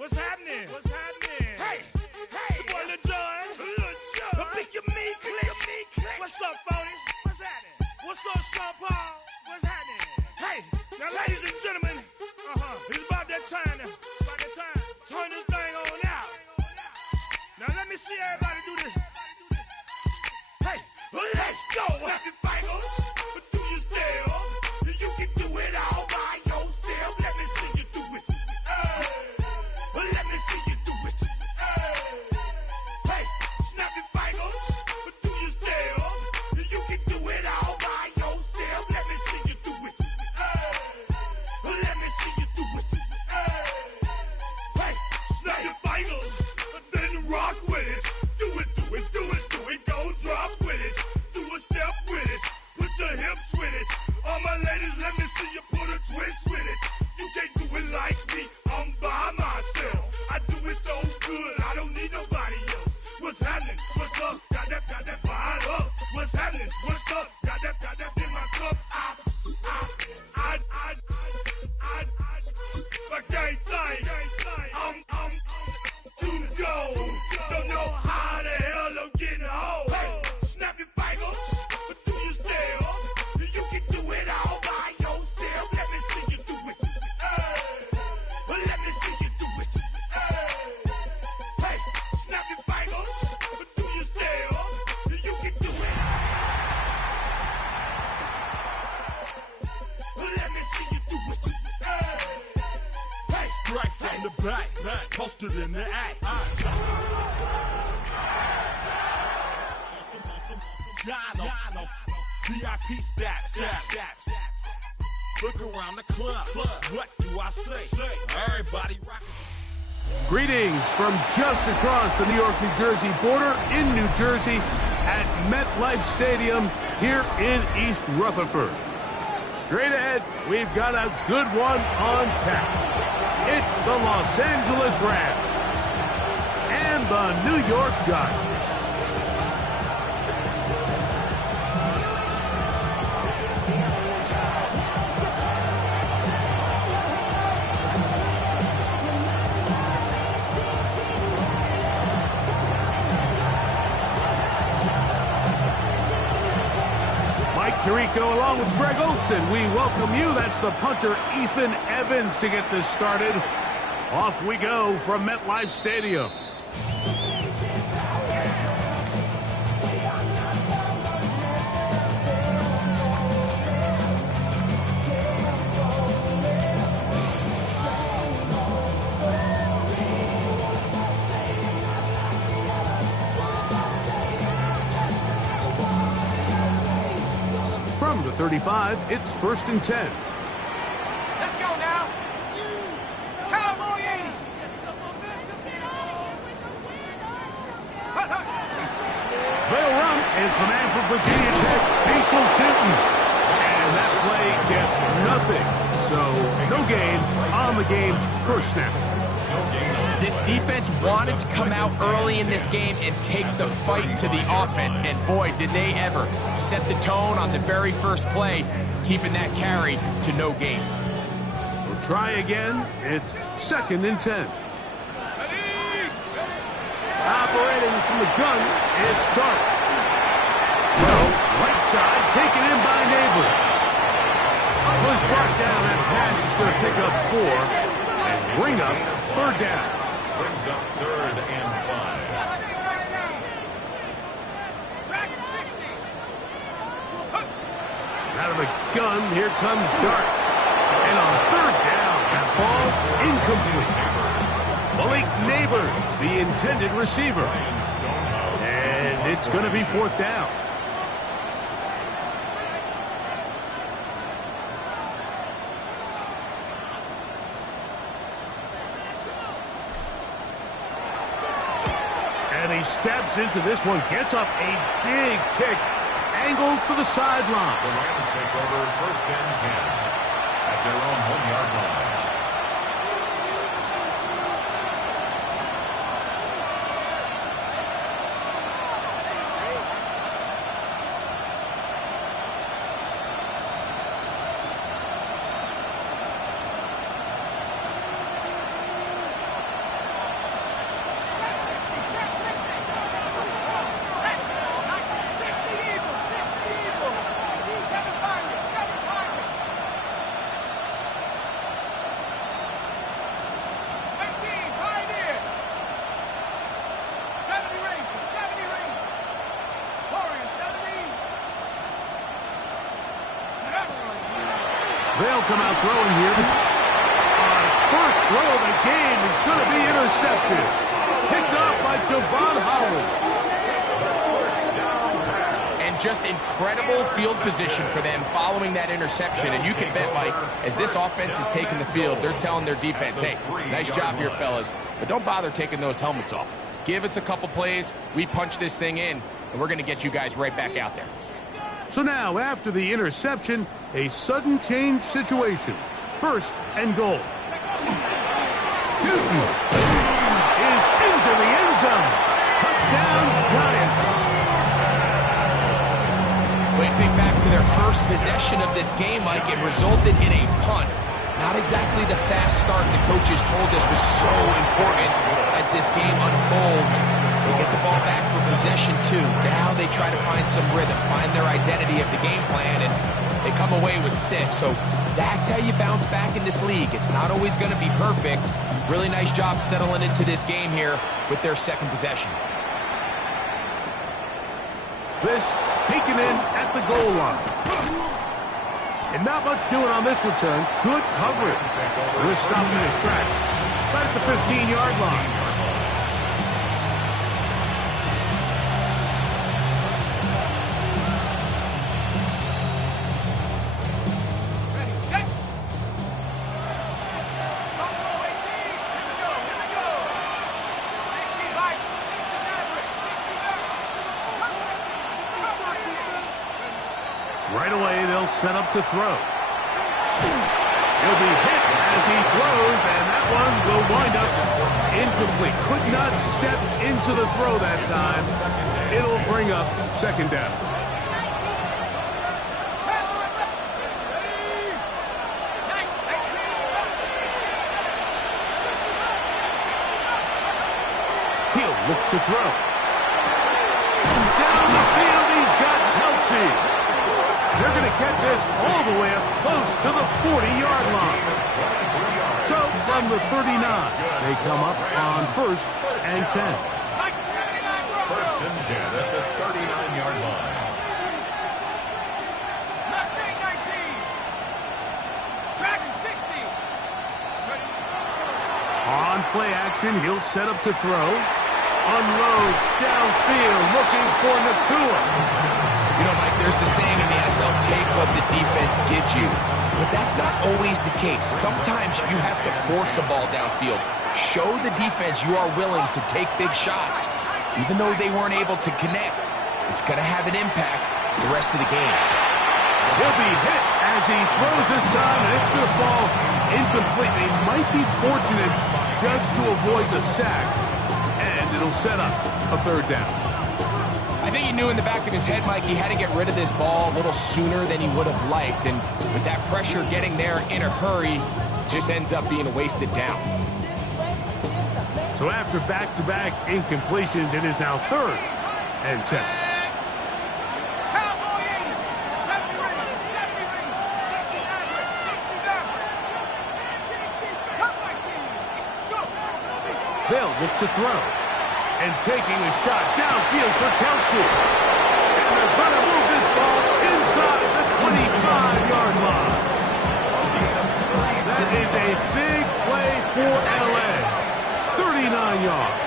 What's happening? What's happening? Hey, hey, it's your boy Lil Jon. Lil Jon. Pick your me, click. What's up, 40? What's happening? What's up, Sean Paul? What's happening? Hey, now, ladies and gentlemen, it's about that time now. About that time. Turn this thing on out. Now let me see everybody do this. Hey, let's go. Snap your fingers, do your step. You can do it all by yourself. Let me see you do it. Let me see you do it. Hey, snap your fingers, do your step. You can do it all by yourself. Let me see you do it. Let me see you do it. Hey, snap your fingers, then rock with it. Do it. Go drop with it. Do a step with it. Put your hips with it. All my ladies, let me see you put a twist with it. You can't do it like me. I'm by myself. I do it so good. I don't need nobody else. What's happening? What's up? Got that fire up. What's happening? What's up? Got that in my cup. I can't think. I'm too go. Don't know how the hell I'm getting home. Hey, snap your fingers, do your step. You can do it all by yourself. Let me see you do it. Let me see you do it. Hey, snap your fingers, do your step. You can do it. Let me see you do it. Hey, strike from the back, posted in the act. Jono, VIP stats. Look around the club. What do I say? Everybody rockin'. Greetings from just across the New York-New Jersey border in New Jersey at MetLife Stadium here in East Rutherford. Straight ahead, we've got a good one on tap. It's the Los Angeles Rams and the New York Giants. Tirico along with Greg Olson. We welcome you. That's the punter, Ethan Evans, to get this started. Off we go from MetLife Stadium. From the 35, it's 1st and 10. Let's go now. Cowboy 80. They'll run. It's the man from Virginia Tech, Patriot Tinton. And that play gets nothing. So no gain on the game's first snap. This defense wanted to come out early in this game and take the fight to the offense, and boy, did they ever. Set the tone on the very first play, keeping that carry to no gain. We'll try again. It's 2nd and 10. Operating from the gun, it's Dart. Well, right side, taken in by Neighbors. Was brought down. That pass is going to pick up 4 and bring up 3rd down. Brings up 3rd and 5. Out of the gun, here comes Dart. And on 3rd down, that ball incomplete. Malik Neighbors, the intended receiver. And it's going to be 4th down. And he steps into this one, gets up a big kick, angled for the sideline. The Rams take over 1st and 10 at their own home yard line. They'll come out throwing here. His first throw of the game is going to be intercepted. Picked off by Javon Holland. And just incredible field position for them following that interception. And you can bet, Mike, as this offense is taking the field, they're telling their defense, hey, nice job here, fellas, but don't bother taking those helmets off. Give us a couple plays, we punch this thing in, and we're going to get you guys right back out there. So now, after the interception, a sudden change situation. First and goal. Newton is into the end zone. Touchdown, Giants. When you think back to their first possession of this game, Mike, it resulted in a punt. Not exactly the fast start the coaches told us was so important as this game unfolds. They get the ball back for possession 2. Now they try to find some rhythm, find their identity of the game plan, and they come away with 6. So that's how you bounce back in this league. It's not always going to be perfect. Really nice job settling into this game here with their second possession. This taken in at the goal line. And not much doing on this return. Good coverage. We're stopping his tracks. Right at the 15-yard line. Ready, set. Buffalo 18. Here we go. 60 by 60 Maverick. 60 Maverick. Right away, they'll set up to throw. He'll be hit as he throws, and that one will wind up incomplete. Could not step into the throw that time. It'll bring up second down. He'll look to throw. Down the field, he's got Kelsey. They're going to get this all the way up close to the 40-yard line. So from the 39, they come up on 1st and 10. First and 10 at the 39-yard line. Mustang 19. Dragon 60. On play action, he'll set up to throw. Unloads downfield, looking for Nacua. You know, Mike, there's the saying in the NFL, take what the defense gives you. But that's not always the case. Sometimes you have to force a ball downfield. Show the defense you are willing to take big shots. Even though they weren't able to connect, it's going to have an impact the rest of the game. He'll be hit as he throws this time, and it's going to fall incomplete. They might be fortunate just to avoid the sack, and it'll set up a 3rd down. I think he knew in the back of his head, Mike, he had to get rid of this ball a little sooner than he would have liked. And with that pressure getting there in a hurry, just ends up being a wasted down. So after back-to-back incompletions, it is now 3rd and 10. Cowboy 80. 70 ring. 70 ring. 60 Maverick. 60 Maverick. Come my team. Go. They'll look to throw. And taking a shot downfield for Kelsey. And they're going to move this ball inside the 25-yard line. That is a big play for LA. 39 yards.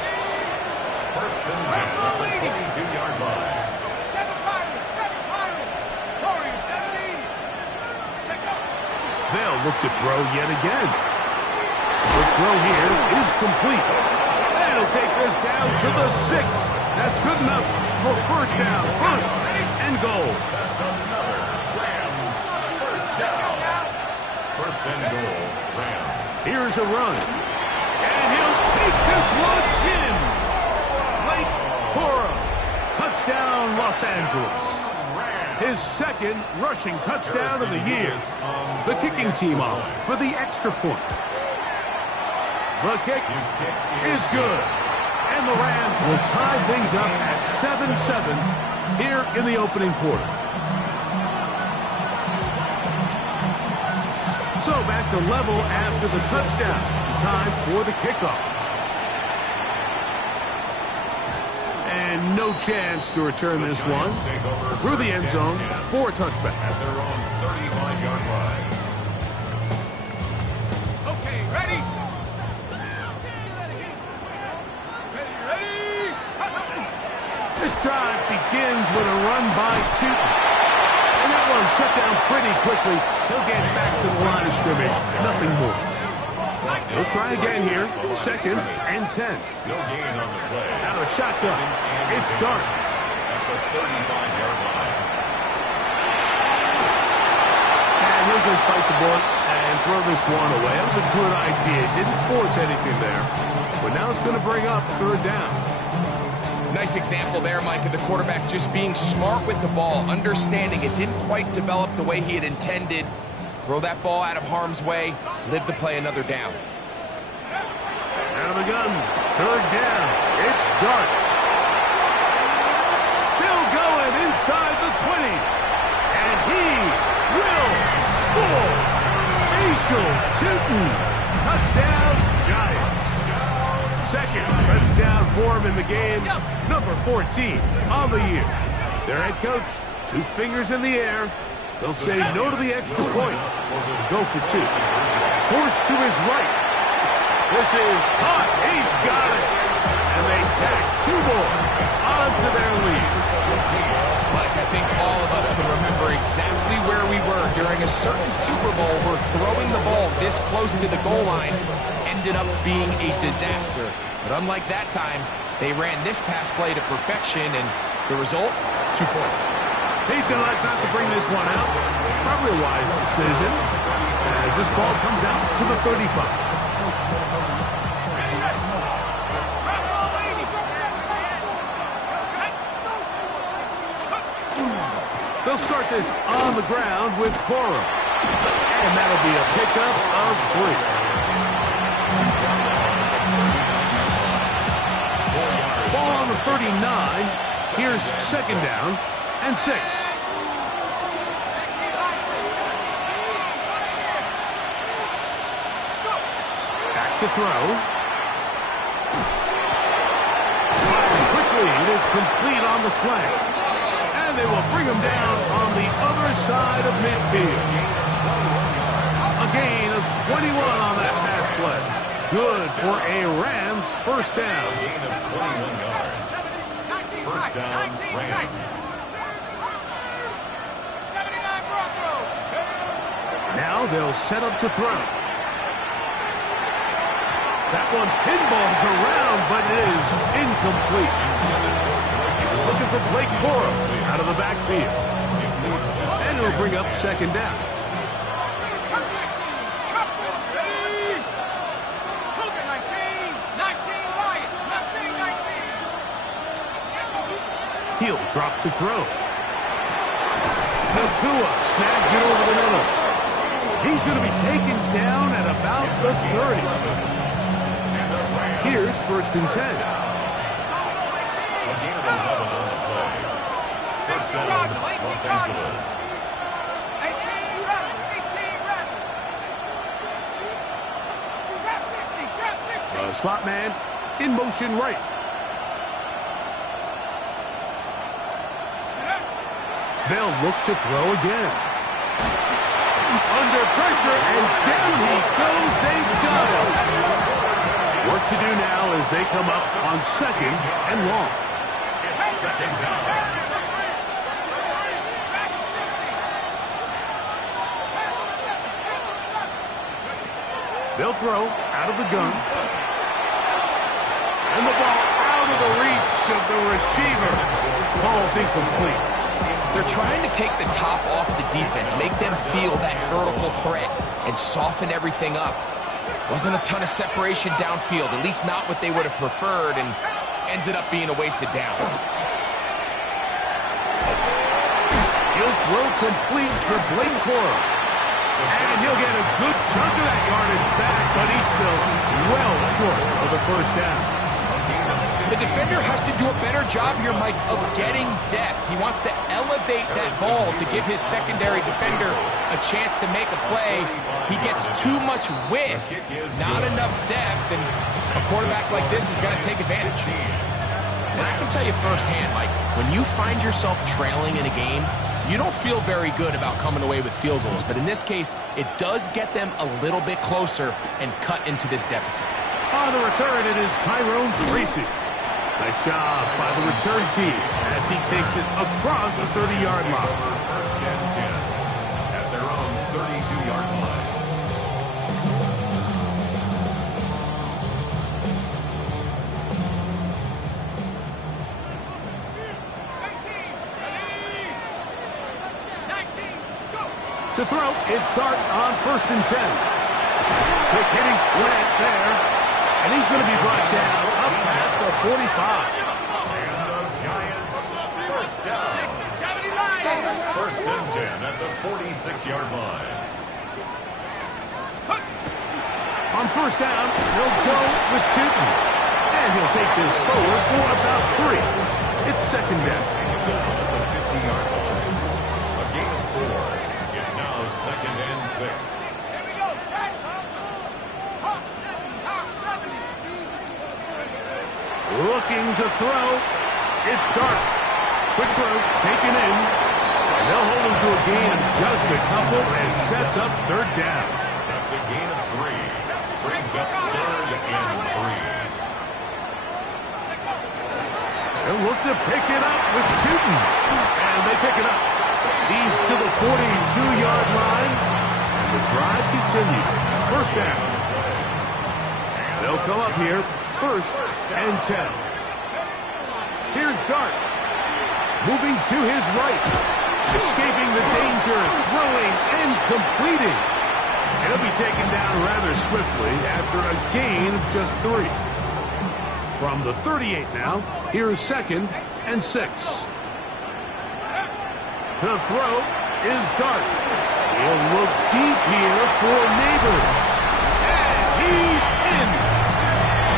First and 10 at the 22-yard line. 7 Pirates. 7 Pirates. Warrior 70. Check up. They'll look to throw yet again. The throw here is complete. They'll take this down to the 6. That's good enough for 1st down. 1st and goal. That's another Rams first down. First and goal, Rams. Here's a run. And he'll take this one in. Blake Cora. Touchdown, Los Angeles. His 2nd rushing touchdown of the year. The kicking team off for the extra point. The kick is good. And the Rams will tie things up at 7-7 here in the opening quarter. So back to level after the touchdown. Time for the kickoff. And no chance to return this one. Through the end zone for a touchback. At their own 35-yard line. with a run by Chutin. And that one shut down pretty quickly. He'll get back to the line of scrimmage. Nothing more. He'll try again here. 2nd and 10. No gain on the play. Out of shotgun. It's Dart. At the 35-yard line. And he'll just bite the bullet and throw this one away. That was a good idea. Didn't force anything there. But now it's going to bring up 3rd down. Nice example there, Mike, of the quarterback just being smart with the ball, understanding it didn't quite develop the way he had intended. Throw that ball out of harm's way, live to play another down. Out of the gun, 3rd down. It's Dart. Still going inside the 20. And he will score. Facial Chutin. Touchdown, Giants. 2nd touchdown for him in the game. Number 14 on the year. Their head coach, 2 fingers in the air. They'll say no to the extra point. Go for 2. Forced to his right. This is caught. He's got it. And they tack 2 more onto their lead. Mike, I think all of us can remember exactly where we were during a certain Super Bowl where throwing the ball this close to the goal line ended up being a disaster. But unlike that time, they ran this pass play to perfection, and the result, 2 points. He's going to let that to bring this one out. Probably a wise decision as this ball comes out to the 35. They'll start this on the ground with Cora. And that'll be a pickup of 3. Ball on the 39. Here's 2nd down and 6. Back to throw. Fires quickly. It is complete on the slant. And they will bring him down on the other side of midfield. A gain of 21 on that pass play. Good for a Rams 1st down. Gain of 21 yards. 1st down, Rams. 79 Broncos. Now they'll set up to throw. That one pinballs around, but it is incomplete. He was looking for Blake Corum out of the backfield. And it'll bring up 2nd down. He'll drop to throw. Nakua snags it over the middle. He's going to be taken down at about the 30. Here's 1st and 10. A gain of 11 on the play. 1st down, Los Angeles. 18 Rebels. Trap 60, trap 60. Slot man in motion right. They'll look to throw again. Under pressure, and down he goes. They've got him. Work to do now as they come up on 2nd and long. It's 2nd down. They'll throw out of the gun. And the ball out of the reach of the receiver. Ball's incomplete. They're trying to take the top off the defense, make them feel that vertical threat, and soften everything up. Wasn't a ton of separation downfield, at least not what they would have preferred, and ends it up being a wasted down. He'll throw complete to Blake Corum. And he'll get a good chunk of that yardage back, but he's still well short of the 1st down. The defender has to do a better job here, Mike, of getting depth. He wants to elevate that ball to give his secondary defender a chance to make a play. He gets too much width, not enough depth, and a quarterback like this is going to take advantage. And I can tell you firsthand, Mike, when you find yourself trailing in a game, you don't feel very good about coming away with field goals. But in this case, it does get them a little bit closer and cut into this deficit. On the return, it is Tyrone Tracy. Nice job by the return team as he takes it across the 30-yard line. First and 10 at their own 32-yard line. To throw, it's Dart on 1st and 10. Quick hitting slant there. And he's going to be brought down up past the 45. And the Giants first down. 1st and 10 at the 46-yard line. On 1st down, he'll go with Tootin. And he'll take this forward for about 3. It's 2nd down. At the 50-yard line. A gain of 4. It's now 2nd and 6. Here we go, set. Hawk 70. Looking to throw. It's Dart. Quick throw, taken in. And they'll hold him to a gain of just a couple and sets up 3rd down. That's a gain of 3. Brings up 3rd and 3. They'll look to pick it up with Tootin. And they pick it up. He's to the 42-yard line. And the drive continues. 1st down. They'll come up here, 1st and 10. Here's Dart. Moving to his right. Escaping the danger, throwing and completing. And he'll be taken down rather swiftly after a gain of just 3. From the 38 now, here's 2nd and 6. To throw is Dart. He'll look deep here for Neighbors. And he's in.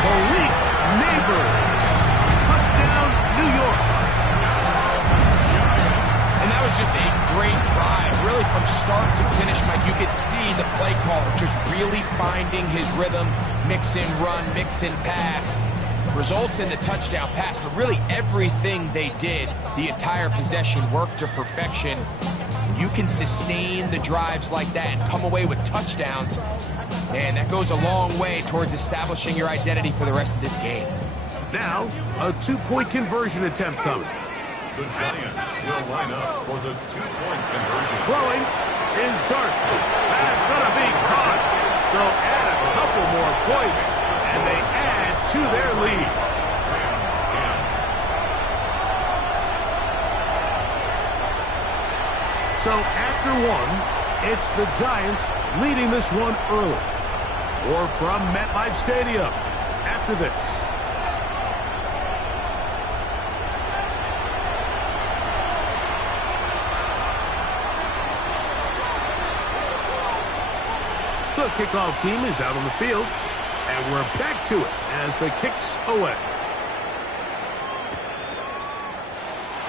Malik Neighbors. Touchdown, New York. And that was just a great drive. Really from start to finish, Mike, you could see the play caller just really finding his rhythm. Mix and run, mix and pass. Results in the touchdown pass, but really everything they did, the entire possession worked to perfection. You can sustain the drives like that and come away with touchdowns, and that goes a long way towards establishing your identity for the rest of this game. Now, a 2-point conversion attempt coming. The Giants will line up for the 2-point conversion. Throwing is Dart. That's going to be caught. So add a couple more points, and they add to their lead. Rams 10. So after 1, it's the Giants leading this one early. Or from MetLife Stadium after this. The kickoff team is out on the field, and we're back to it as the kick's away.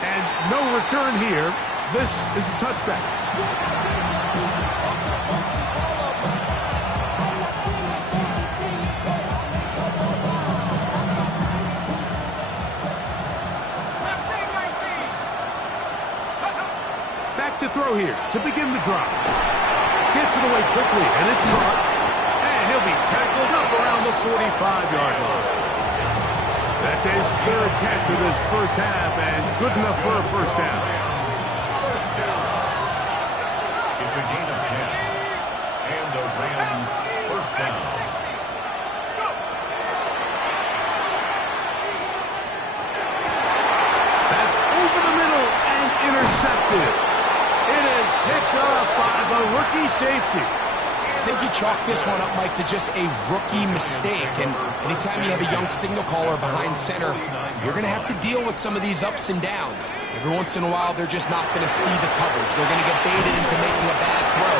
And no return here. This is a touchback. Back to throw here to begin the drive. Gets it away quickly, and it's caught. And he'll be tackled up around the 45-yard line. That's his 3rd catch of this first half, and good enough for a 1st down. First down. It's a gain of 10. And the Rams first down. That's over the middle and intercepted. It is picked off by the rookie safety. I think you chalk this one up, Mike, to just a rookie mistake. And anytime you have a young signal caller behind center, you're going to have to deal with some of these ups and downs. Every once in a while, they're just not going to see the coverage. They're going to get baited into making a bad throw.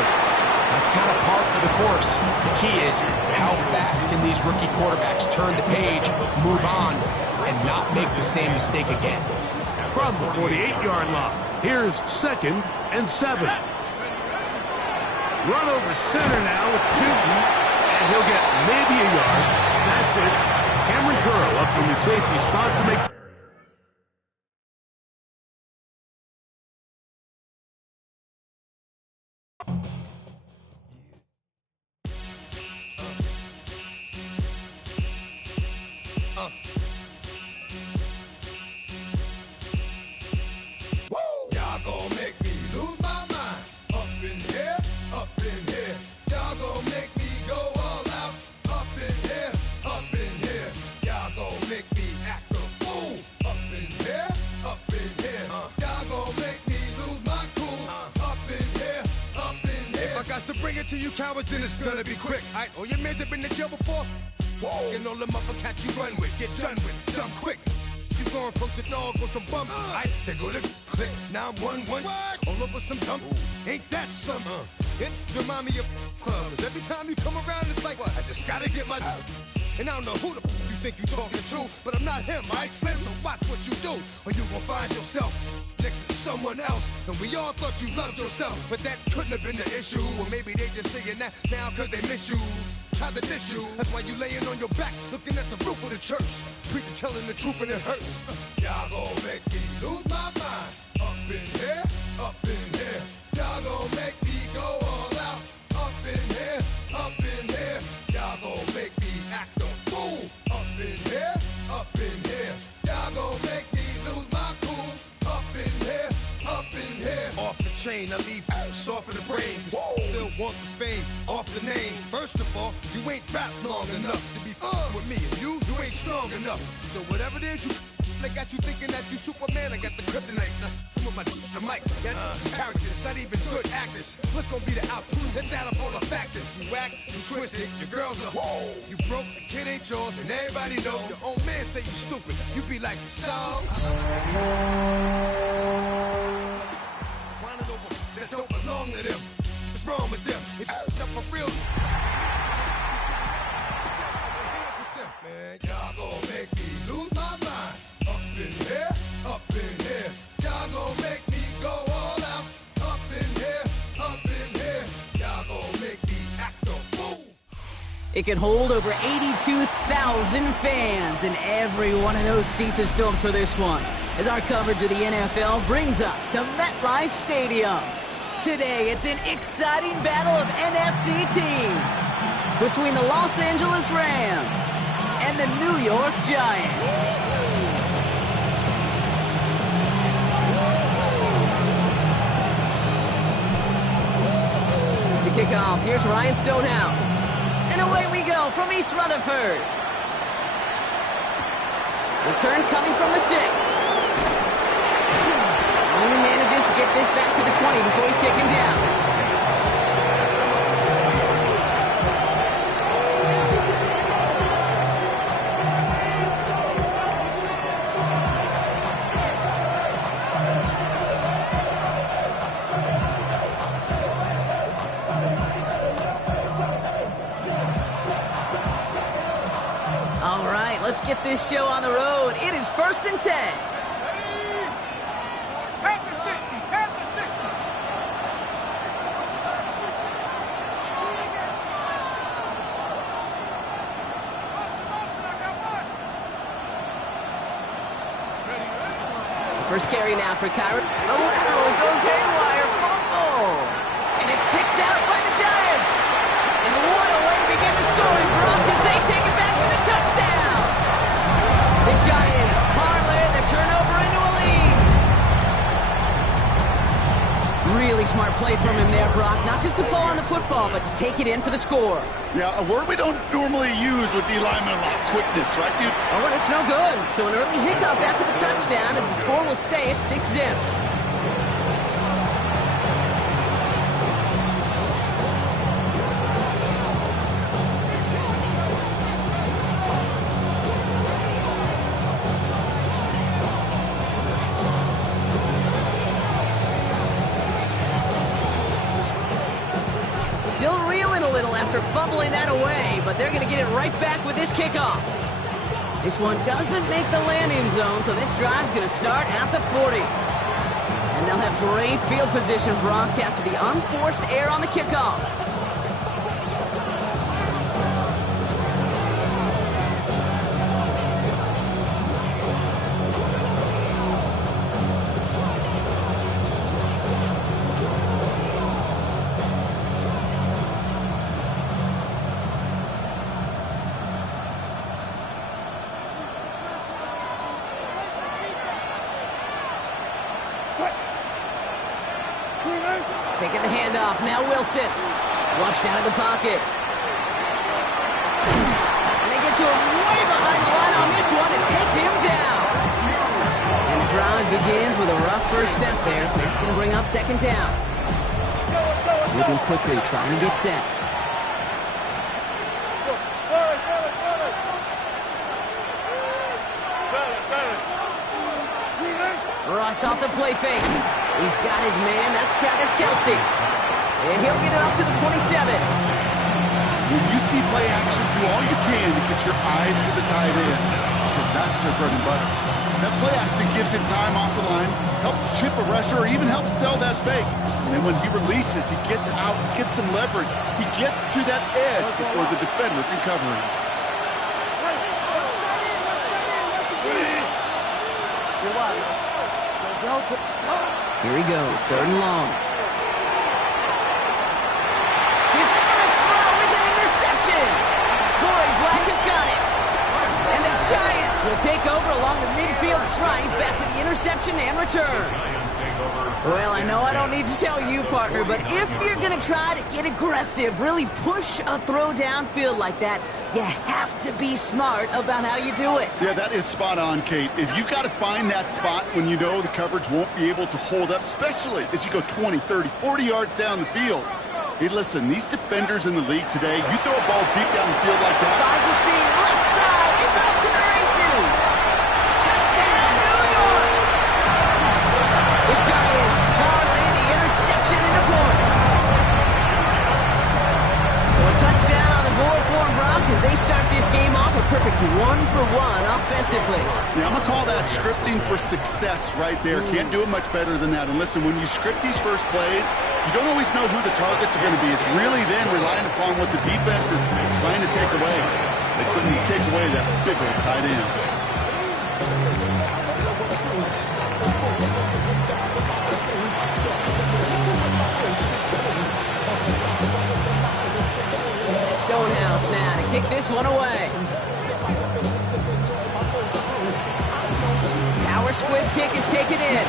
That's kind of par for the course. The key is how fast can these rookie quarterbacks turn the page, move on, and not make the same mistake again. From the 48-yard line, here's 2nd and 7. Run over center now with Tootin, and he'll get maybe a yard. That's it. Cameron Curl up from the safety spot to make... of you cowards, then it's gonna be quick. Alright, all your men have been to jail before? Whoa. And all them other cats you run with, get done with, done quick. You gon' approach the dog or some bum. Alright, they go to click, 911. All over some dump. Ain't that some? It's the mommy of clubs. Every time you come around, it's like, I just gotta get my. And I don't know who the you think you talking to, but I'm not him, alright, Slim? So watch what you do, or you gon' find yourself next to someone else. And we all thought you loved yourself, but that couldn't have been the issue. Or maybe they just saying that now cause they miss you. Try to diss you, that's why you laying on your back, looking at the roof of the church. Preacher telling the truth and it hurts. Y'all gon' make me lose my mind. Up in here, up in here. Y'all gon' make me go all out. Up in here, up in here. Y'all gon' make me act a fool. Up in here, up in here. Y'all gon' make me lose my cool. Up in here, up in here. Off the chain, I leave soft in the brain. Still want the fame, off the name. First of all, you ain't rap long enough to be with me. And you ain't strong enough. So whatever it is they got you thinking that you Superman. I got the kryptonite. Come with the mic. That's characters, not even good actors. What's gonna be the outcome? Let's add up all the factors. You whack, you twisted, your girls are you broke, the kid ain't yours, and everybody know your own man say you stupid. You be like, so whining over that don't belong to them. What's wrong with them? It's up for real. Man, y'all gon' make me lose my mind. Up in here, up in here. Y'all gon' make me go all out. Up in here, up in here. Y'all gon' make me act a fool. It can hold over 82,000 fans, and every one of those seats is filled for this one, as our coverage of the NFL brings us to MetLife Stadium. Today, it's an exciting battle of NFC teams between the Los Angeles Rams and the New York Giants. To kick off, here's Ryan Stonehouse. And away we go from East Rutherford. Return coming from the 6. Only manages to get this back to the 20 before he's taken down. Let's get this show on the road. It is 1st and 10. Half the 60, half the 60. First carry now for Kyron. The lateral goes haywire. Fumble. And it's picked out by the Giants. And what a way to begin the scoring, Brock, as they take it back for the touchdown. The Giants parlay the turnover into a lead. Really smart play from him there, Brock. Not just to fall on the football, but to take it in for the score. Yeah, a word we don't normally use with D linemen, quickness, right, dude? Oh, and it's no good. So an early hiccup after the touchdown as the score will stay at 6-zip. Still reeling a little after fumbling that away, but they're going to get it right back with this kickoff. This one doesn't make the landing zone, so this drive's going to start at the 40. And they'll have great field position, Brock, after the unforced error on the kickoff. Taking the handoff, now Wilson. Flushed out of the pocket. And they get to him way behind the line on this one and take him down. And the drive begins with a rough first step there. That's going to bring up 2nd down. Moving quickly, trying to get set. Ross off the play fake. He's got his man. That's Travis Kelce. And he'll get it up to the 27. When you see play action, do all you can to get your eyes to the tight end, because that's their bread and butter. That play action gives him time off the line, helps chip a rusher, or even helps sell that fake. And then when he releases, he gets out, he gets some leverage. He gets to that edge before the defender can cover him. Here he goes, 3rd and long. His first throw is an interception. Corey Black has got it. And the Giants will take over along the midfield stripe after the interception and return. Well, I know I don't need to tell you, partner, but if you're going to try to get aggressive, really push a throw downfield like that, you have to be smart about how you do it. Yeah, that is spot on, Kate. If you've got to find that spot when you know the coverage won't be able to hold up, especially as you go 20, 30, 40 yards down the field. Hey, listen, these defenders in the league today, you throw a ball deep down the field like that. Finds a seam, left side, is off to the races. Touchdown, New York! The Giants parlay the interception into points. So a touchdown on the board for them, Brock, as they start this game off a perfect 1-for-1 offensively. Yeah, I'm going to call that scripting for success right there. Can't do it much better than that. And listen, when you script these first plays, you don't always know who the targets are going to be. It's really then relying upon what the defense is trying to take away. They couldn't take away that big old tight end. Stonehouse now to kick this one away. Power squib kick is taken in.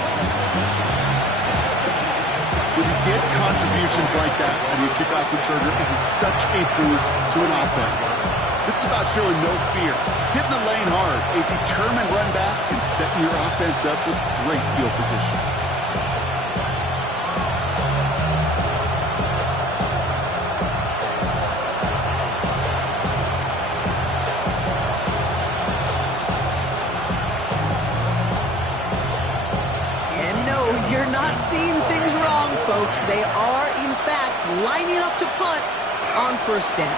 When you get contributions like that and you kick off returner, it is such a boost to an offense. This is about showing no fear, hitting the lane hard, a determined run back, and setting your offense up with great field position. You're not seeing things wrong, folks. They are, in fact, lining up to punt on 1st down.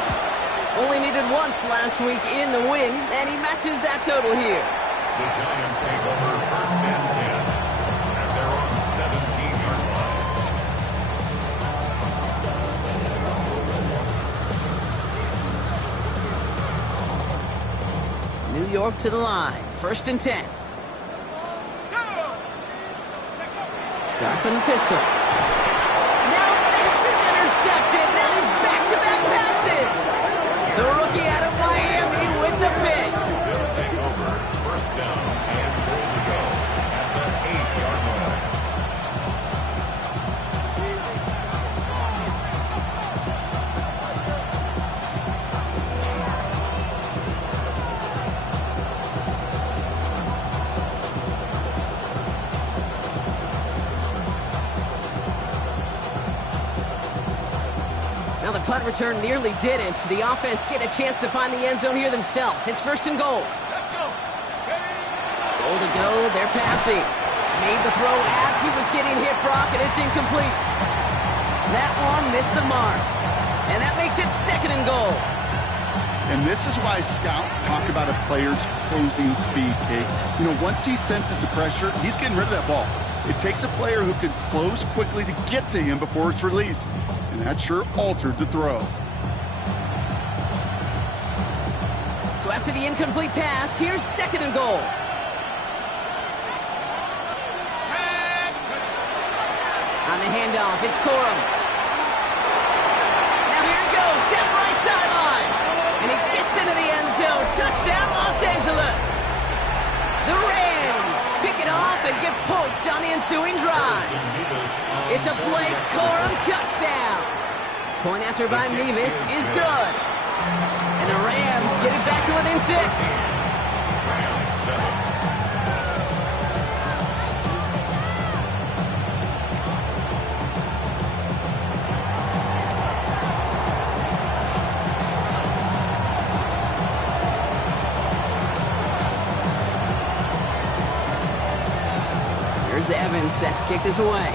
Only needed once last week in the win, and he matches that total here. The Giants take over 1st and 10, and they're on the 17-yard line. New York to the line, 1st and 10. Dark from the pistol. Now this is intercepted. That is back-to-back passes. The rookie out of Miami with the pick. They'll take over 1st down and goal to go at the 8-yard line. Now the punt return nearly didn't. The offense get a chance to find the end zone here themselves. It's 1st and goal. Goal to go. They're passing. Made the throw as he was getting hit, Brock, and it's incomplete. That one missed the mark. And that makes it 2nd and goal. And this is why scouts talk about a player's closing speed, Kate. You know, once he senses the pressure, he's getting rid of that ball. It takes a player who can close quickly to get to him before it's released. And that sure altered the throw. So after the incomplete pass, here's 2nd and goal. On the handoff, it's Corum. Now here it goes, down the right sideline. And he gets into the end zone. Touchdown, Los Angeles. The Rams pick it off and get points on the ensuing drive. It's a Blake Corum touchdown. Point after by Mevis is good. And the Rams get it back to within 6. Here's Evans set to kick this away.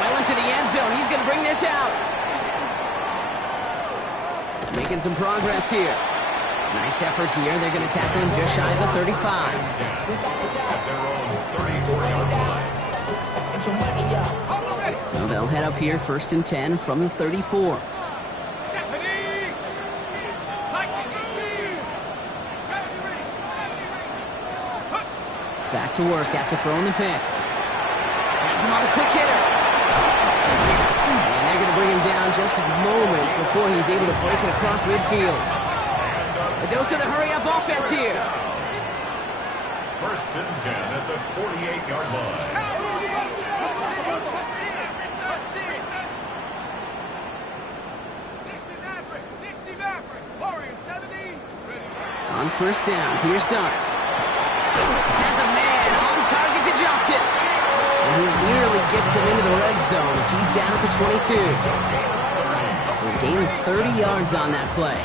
Well into the end zone. He's going to bring this out. Making some progress here. Nice effort here. They're going to tackle him just shy of the 35. So they'll head up here, 1st and 10 from the 34. Back to work after throwing the pick. Has him on a quick hitter. And they're going to bring him down just a moment before he's able to break it across midfield. A dose of the hurry-up offense here. 1st and 10 at the 48-yard line. On 1st down, here's Dart. Has a man on target to Johnson. And he nearly gets them into the red zone as he's down at the 22. So a gain of 30 yards on that play.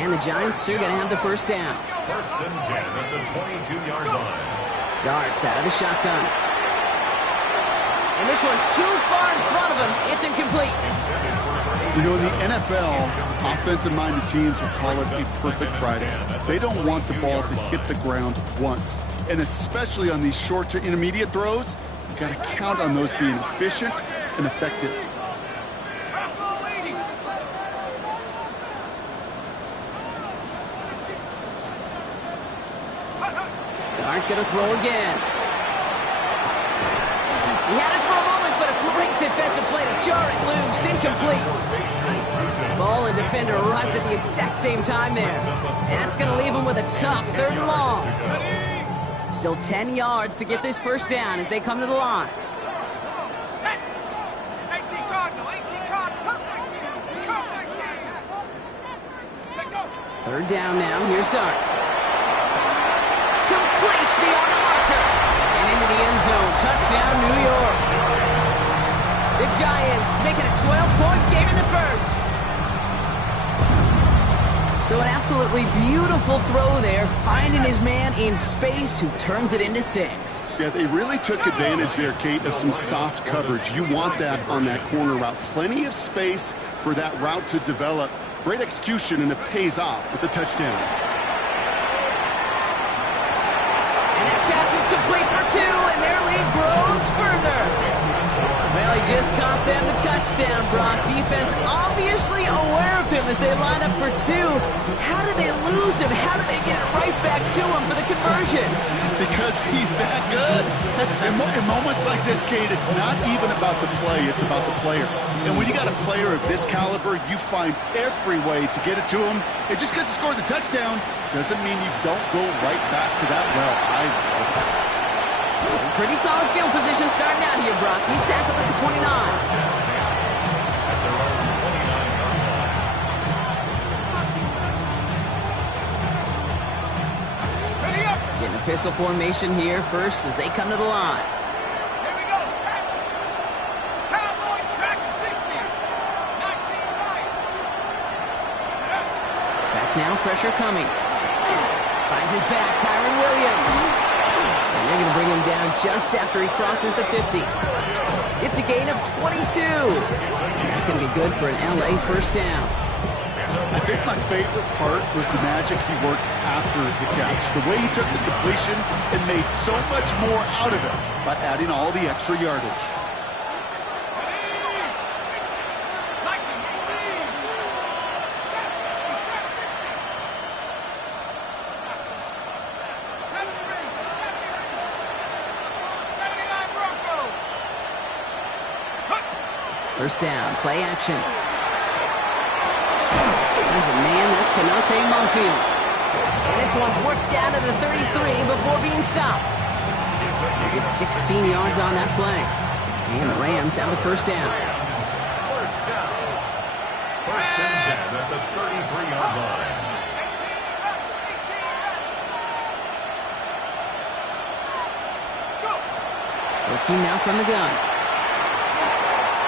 And the Giants are going to have the 1st down. 1st and 10 at the 22-yard line. Darts out of the shotgun. And this one too far in front of him. It's incomplete. You know, in the NFL, offensive-minded teams will call it a perfect Friday. They don't want the ball to hit the ground once. And especially on these short to intermediate throws, you got to count on those being efficient and effective. Dart going to throw again. He had it for a moment, but a great defensive play to jar it loose. Incomplete. Ball and defender arrived at the exact same time there. And that's going to leave him with a tough 3rd and long. Still 10 yards to get this 1st down as they come to the line. Set. 18 Cardinal, 18 Cardinal, 19. 3rd down now. Here's Dart. Complete beyond the marker. And into the end zone. Touchdown, New York. The Giants make it a 12-point game in the 1st. So an absolutely beautiful throw there, finding his man in space who turns it into 6. Yeah, they really took advantage there, Kate, of some soft coverage. You want that on that corner route. Plenty of space for that route to develop. Great execution, and it pays off with the touchdown. And that pass is complete for 2, and their lead grows further. Well, he just caught them the touchdown, Brock. Defense obviously aware of him as they line up for 2. How did they lose him? How did they get it right back to him for the conversion? Because he's that good. In moments like this, Kate, it's not even about the play, it's about the player. And when you got a player of this caliber, you find every way to get it to him. And just because he scored the touchdown doesn't mean you don't go right back to that well. I love it. Pretty solid field position starting out here, Brock. He's tackled at the 29. Getting a pistol formation here first as they come to the line. Here we go. Cowboy track 60. 19 right. Back now, pressure coming. Finds his back, Kyron Williams. And they're going to bring him down just after he crosses the 50. It's a gain of 22. And that's going to be good for an LA 1st down. I think my favorite part was the magic he worked after the catch. The way he took the completion and made so much more out of it by adding all the extra yardage. First down, play action. There's a man, that's Canante Monfield. And this one's worked down to the 33 before being stopped. They get 16 yards on that play. And the Rams have the 1st down. 1st and 10 at the 33-yard line. Working now from the gun.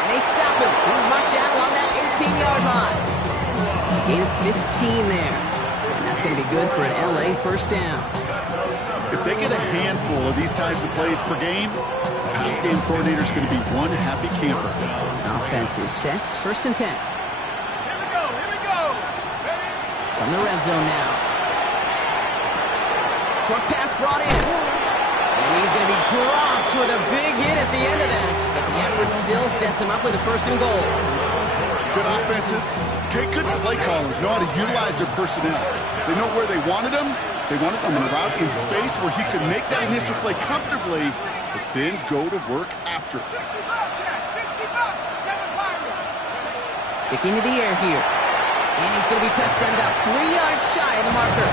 And they stop him. He's marked down along that 18-yard line. Gain of 15 there. And That's going to be good for an LA first down. If they get a handful of these types of plays per game, the pass game coordinator is going to be one happy camper. Offense is set. First and 10. Here we go, here we go. Ready? From the red zone now. Short pass brought in. And he's going to be dropped with a big hit at the end of that. But the effort still sets him up with a first and goal. Good offenses. Okay, good play callers know how to utilize their personnel. They know where they wanted them. They wanted them in a route in space where he could make that initial play comfortably, but then go to work after it. 60 Bobcats, 60 Bobcats, 7 Pirates. Sticking to the air here. And he's going to be touched down about 3 yards shy of the marker.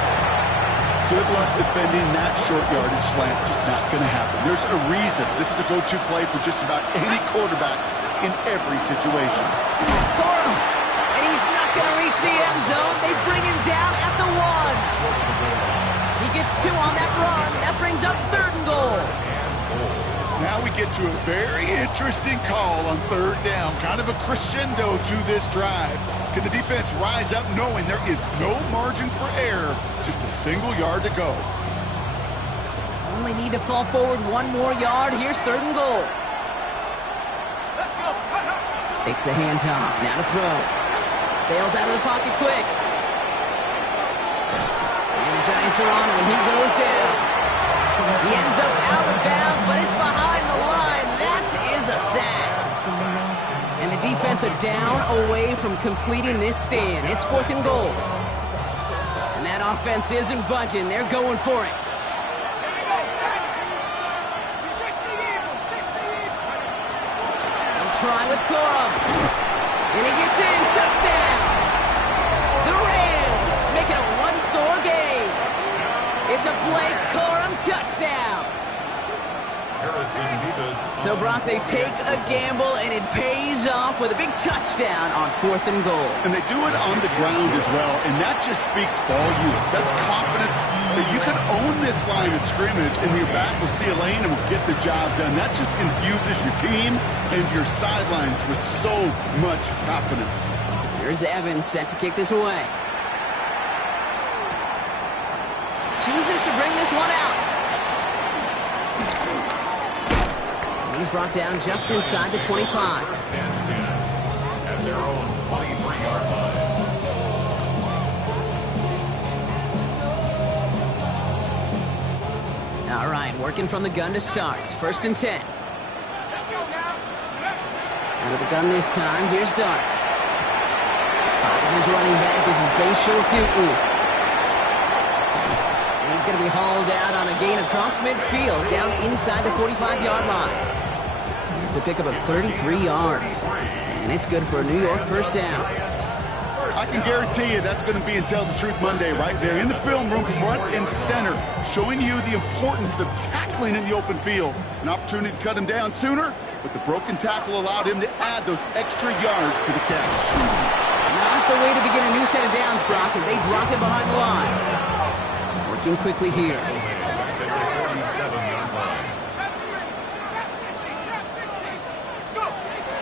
Good luck defending that short yardage slant. Just not going to happen. There's a reason this is a go-to play for just about any quarterback in every situation. Corum. And he's not going to reach the end zone. They bring him down at the 1. He gets 2 on that run. That brings up 3rd and goal. Now we get to a very interesting call on 3rd down. Kind of a crescendo to this drive. Can the defense rise up knowing there is no margin for error? Just a single yard to go. Only need to fall forward 1 more yard. Here's 3rd and goal. Let's go. Takes the handoff. Now to throw. Bails out of the pocket quick. And the Giants are on him, and he goes down. He ends up out of bounds, but it's behind the line. That is a sack. And the defense are down away from completing this stand. It's 4th and goal. And that offense isn't budging. They're going for it. Here we go, 60 Eagles, 60 Eagles. They'll try with Corum. And he gets in. Touchdown. The Rams make it a 1-score game. It's a Blake Corum touchdown. So, Brock, they take a gamble, and it pays off with a big touchdown on 4th and goal. And they do it on the ground as well, and that just speaks volumes. That's confidence that you can own this line of scrimmage, and your back will see a lane and will get the job done. That just infuses your team and your sidelines with so much confidence. Here's Evans set to kick this away. Chooses to bring this one out. And he's brought down just inside the 25. At their own 23-yard line. All right, working from the gun to start. 1st and 10. Let's go now. Out of the gun this time. Here's Dart. Finds his running back. This is Bashir Tutu. He's going to be hauled out on a gain across midfield, down inside the 45-yard line. It's a pickup of 33 yards, and it's good for a New York first down. I can guarantee you that's going to be in Tell the Truth Monday right there in the film room, front and center, showing you the importance of tackling in the open field. An opportunity to cut him down sooner, but the broken tackle allowed him to add those extra yards to the catch. Not the way to begin a new set of downs, Brock, as they drop it behind the line. Working quickly here.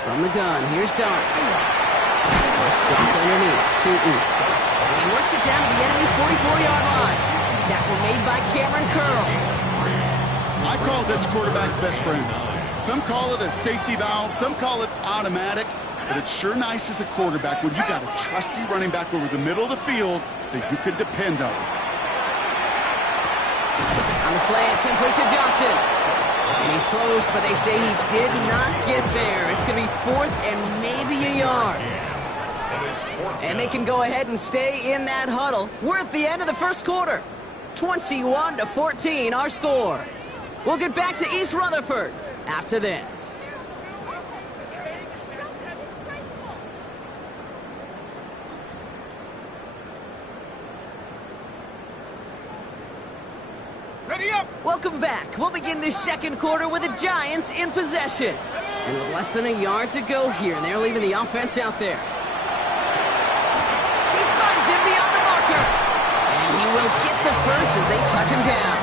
From the gun, here's Dart. Let's drop underneath. Tutu. And he works it down to the enemy 44-yard line. Tackle made by Cameron Curl. I call this quarterback's best friend. Some call it a safety valve, some call it automatic, but it's sure nice as a quarterback when you got a trusty running back over the middle of the field that you can depend on. On the slant, complete to Johnson. And he's close, but they say he did not get there. It's going to be 4th and maybe a yard. And they can go ahead and stay in that huddle. We're at the end of the first quarter. 21-14, our score. We'll get back to East Rutherford after this. Ready up. Welcome back. We'll begin this second quarter with the Giants in possession. And with less than a yard to go here, and they're leaving the offense out there. He finds him beyond the marker. And he will get the first as they touch him down.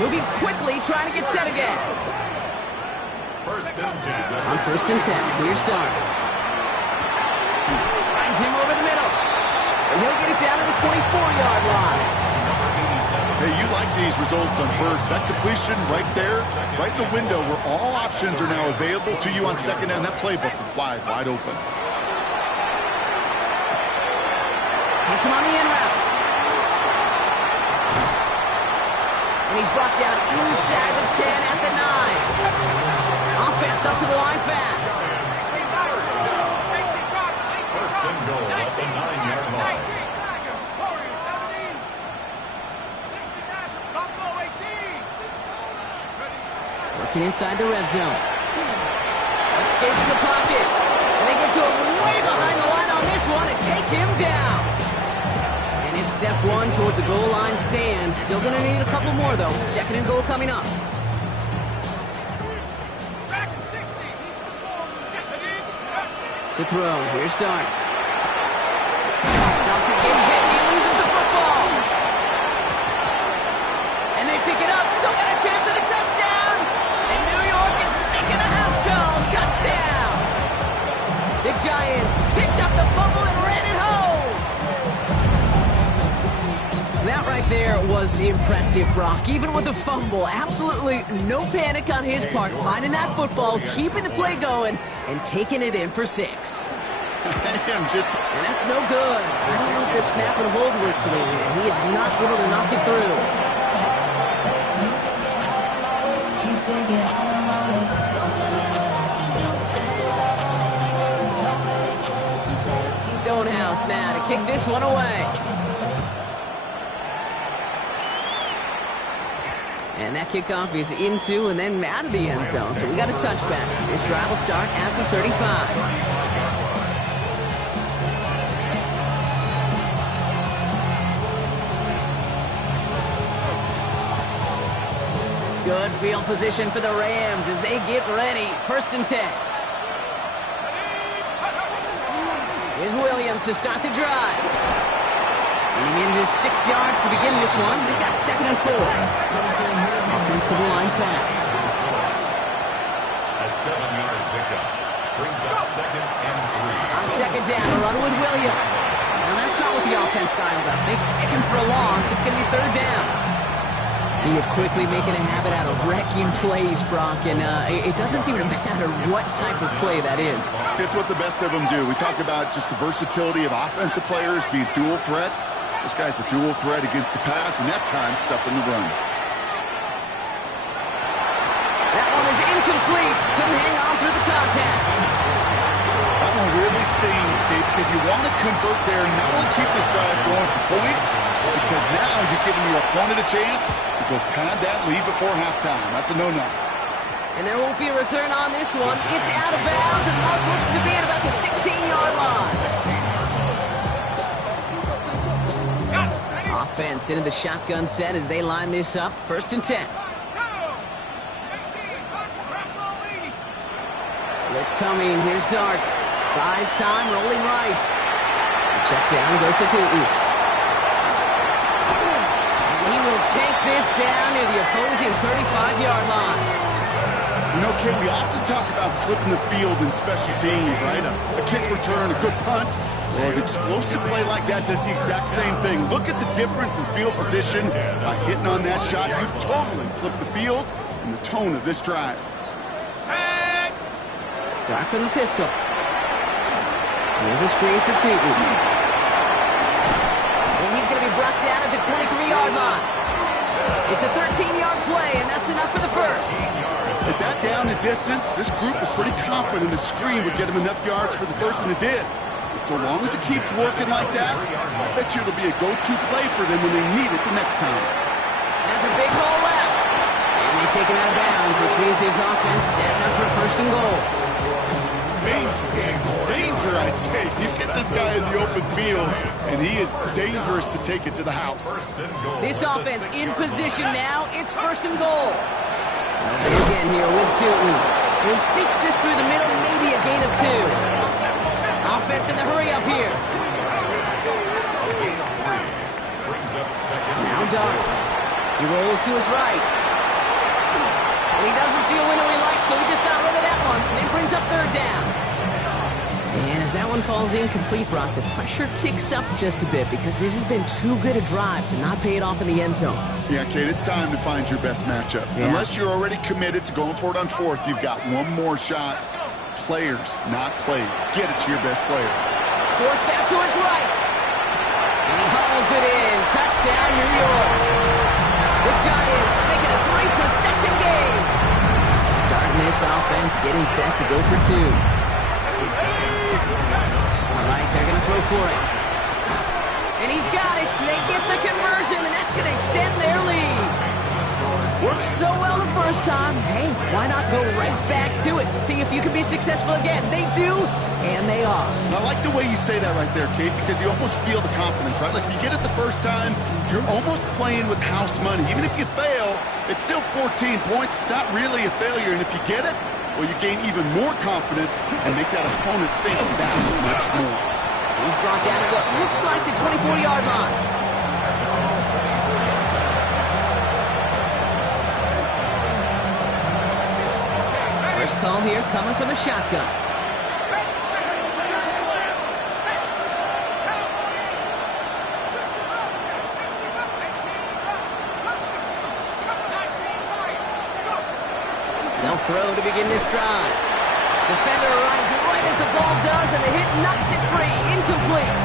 Moving quickly, trying to get set again. 1st and 10. On 1st and 10, here's Dart. Finds him over the middle. And he'll get it down to the 24-yard line. Hey, you like these results on first. That completion right there, right in the window where all options are now available to you on second down. That playbook wide open. Hits him on the in route. And he's brought down inside the 10 at the 9. Offense up to the line fast. First and goal at the 9-yard line. Working inside the red zone. Escapes the pocket. And they get to him way behind the line on this one and take him down. And it's step one towards a goal line stand. Still going to need a couple more, though. Second and goal coming up. To throw. Here's Dart. Johnson gets hit and he loses the football. And they pick it up. Still got a chance at a touchdown. And New York is making a house call. Touchdown. The Giants picked up the fumble and ran it home. That right there was impressive, Brock. Even with the fumble, absolutely no panic on his part. Finding that football, keeping the play going, and taking it in for 6. And that's no good. I don't know if the snap and hold were clean, and he is not able to knock it through. Stonehouse now to kick this one away. And that kickoff is into and then out of the end zone. So we got a touchback. This drive will start after 35. Good field position for the Rams as they get ready. First and 10. Here's Williams to start the drive. And he manages 6 yards to begin this one. They've got second and 4. Offensive line fast. A 7-yard pickup brings up second and 3. On second down, a run with Williams. Now that's not what the offense styled up. They stick him for a loss. It's going to be third down. He is quickly making a habit out of wrecking plays, Brock, and it doesn't seem to matter what type of play that is. It's what the best of them do. We talk about just the versatility of offensive players being dual threats. This guy's a dual threat against the pass, and that time stuffing the run. That one is incomplete. Couldn't hang on through the contact. That one really stings, Gabe, because you want to convert there and not only keep this drive going for points, because now you're giving your opponent a chance to go pad that lead before halftime. That's a no-no. And there won't be a return on this one. It's out of bounds, and the mark looks to be at about the 16-yard line. Offense into the shotgun set as they line this up. First and 10. Blitz coming. Here's Dart. Buys time, rolling right. Check down, goes to Tootin. And he will take this down near the opposing 35-yard line. You know, Kid, we often talk about flipping the field in special teams, right? A kick return, a good punt, or an explosive play like that does the exact same thing. Look at the difference in field position. By hitting on that shot, you've totally flipped the field and the tone of this drive. Dart from the pistol. Here's a screen for Tootin. And he's going to be brought down at the 23-yard line. It's a 13-yard play, and that's enough for the first. At that down and distance, this group was pretty confident the screen would get him enough yards for the first, and it did. And so long as it keeps working like that, I bet you it'll be a go-to play for them when they need it the next time. Has a big hole left. And they take him out of bounds, which means his offense setting up for first and goal. Danger, I say. You get this guy in the open field, and he is dangerous to take it to the house. This offense in position now. It's first and goal. Again here with Tootin. He sneaks this through the middle, maybe a gain of 2. Offense in the hurry up here. Now Dart. He rolls to his right. And he doesn't see a window he likes, so he just got rid of that one. And brings up third down. And as that one falls incomplete, Brock, the pressure ticks up just a bit because this has been too good a drive to not pay it off in the end zone. Yeah, Kate, it's time to find your best matchup. Yeah. Unless you're already committed to going for it on fourth, you've got one more shot. Players, not plays. Get it to your best player. Forced out to his right. And he hauls it in. Touchdown, New York. The Giants making a great possession game. Starting this offense, getting set to go for two. All right, they're going to throw for it. And he's got it. They get the conversion, and that's going to extend their lead. Worked so well the first time. Hey, why not go right back to it? See if you can be successful again. They do, and they are. I like the way you say that right there, Kate, because you almost feel the confidence, right? Like if you get it the first time, you're almost playing with house money. Even if you fail, it's still 14 points. It's not really a failure, and if you get it, well, you gain even more confidence and make that opponent think that much more. He's brought down at what looks like the 24-yard line. First call here coming from the shotgun. They'll throw to begin this drive. Defender arrives right as the ball does, and the hit knocks it free. Incomplete.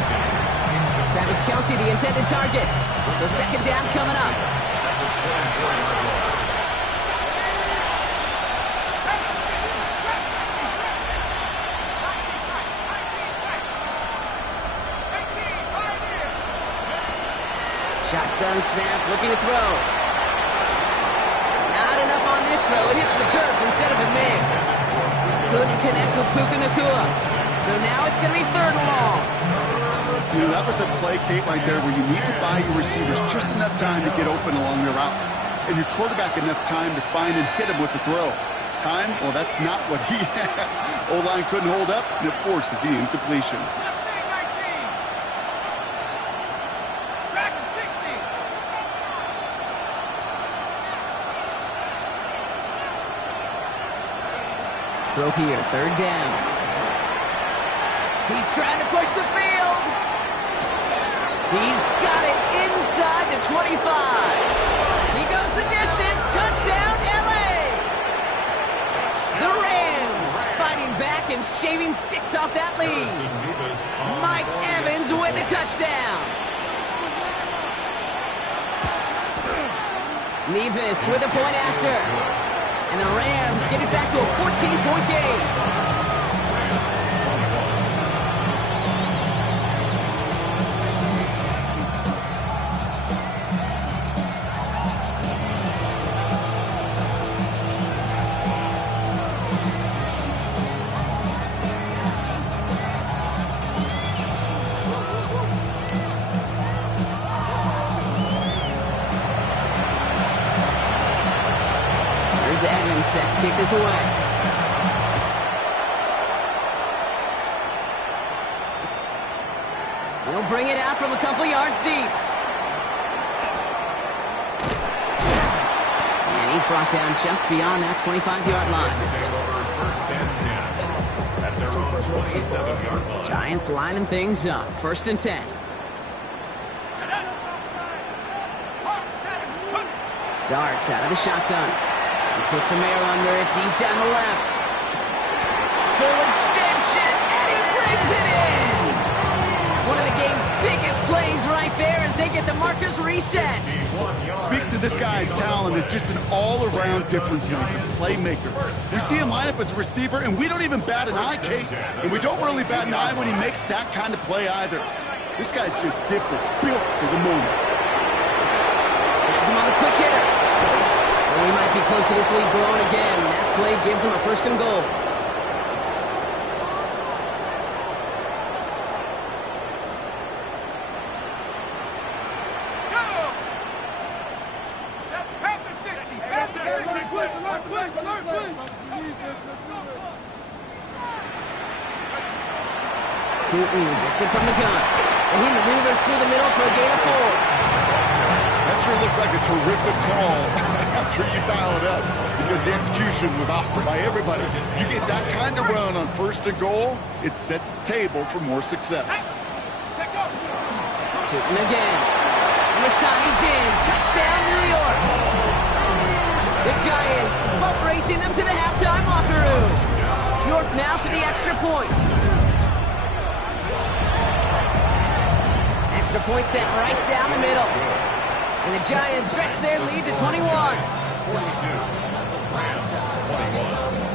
Travis Kelce, the intended target. So second down coming up. Shotgun snap, looking to throw. Not enough on this throw. It hits the turf instead of his man. Couldn't connect with Puka Nacua. So now it's going to be third and long. You know, that was a play, Kate, right there where you need to buy your receivers just enough time to get open along their routes. And your quarterback enough time to find and hit him with the throw. Time? Well, that's not what he had. O-line couldn't hold up, and it forces the incompletion. Throw here, third down. He's trying to push the field. He's got it inside the 25. He goes the distance. Touchdown, LA. The Rams fighting back and shaving 6 off that lead. Mike Evans with the touchdown. Nevis with a point after. And the Rams get it back to a 14-point game. Evans set to kick this away. He'll bring it out from a couple yards deep. And he's brought down just beyond that 25-yard line. First and 10 at their own 27-yard line. Giants lining things up. First and 10. Dart out of the shotgun. He puts some air under it, deep down the left. Full extension, and he brings it in! One of the game's biggest plays right there as they get the markers reset. Speaks to this guy's talent as just an all-around difference maker, playmaker. We see him line up as a receiver, and we don't even bat an eye, Kate. And we don't really bat an eye when he makes that kind of play either. This guy's just different, built for the moment. Gets him on a quick hitter. Well, we might be close to this lead growing again. That play gives him a first and goal. Tootin gets it from the gun, and he maneuvers through the middle for a gain of 4. That's sure looks like a terrific call after you dial it up, because the execution was awesome by everybody. You get that kind of run on 1st and goal, it sets the table for more success. Tootin again. And this time he's in. Touchdown, New York. The Giants boat racing them to the halftime locker room. York now for the extra point. Extra point sent right down the middle. And the Giants stretch their lead to 21. 42. Rams 21.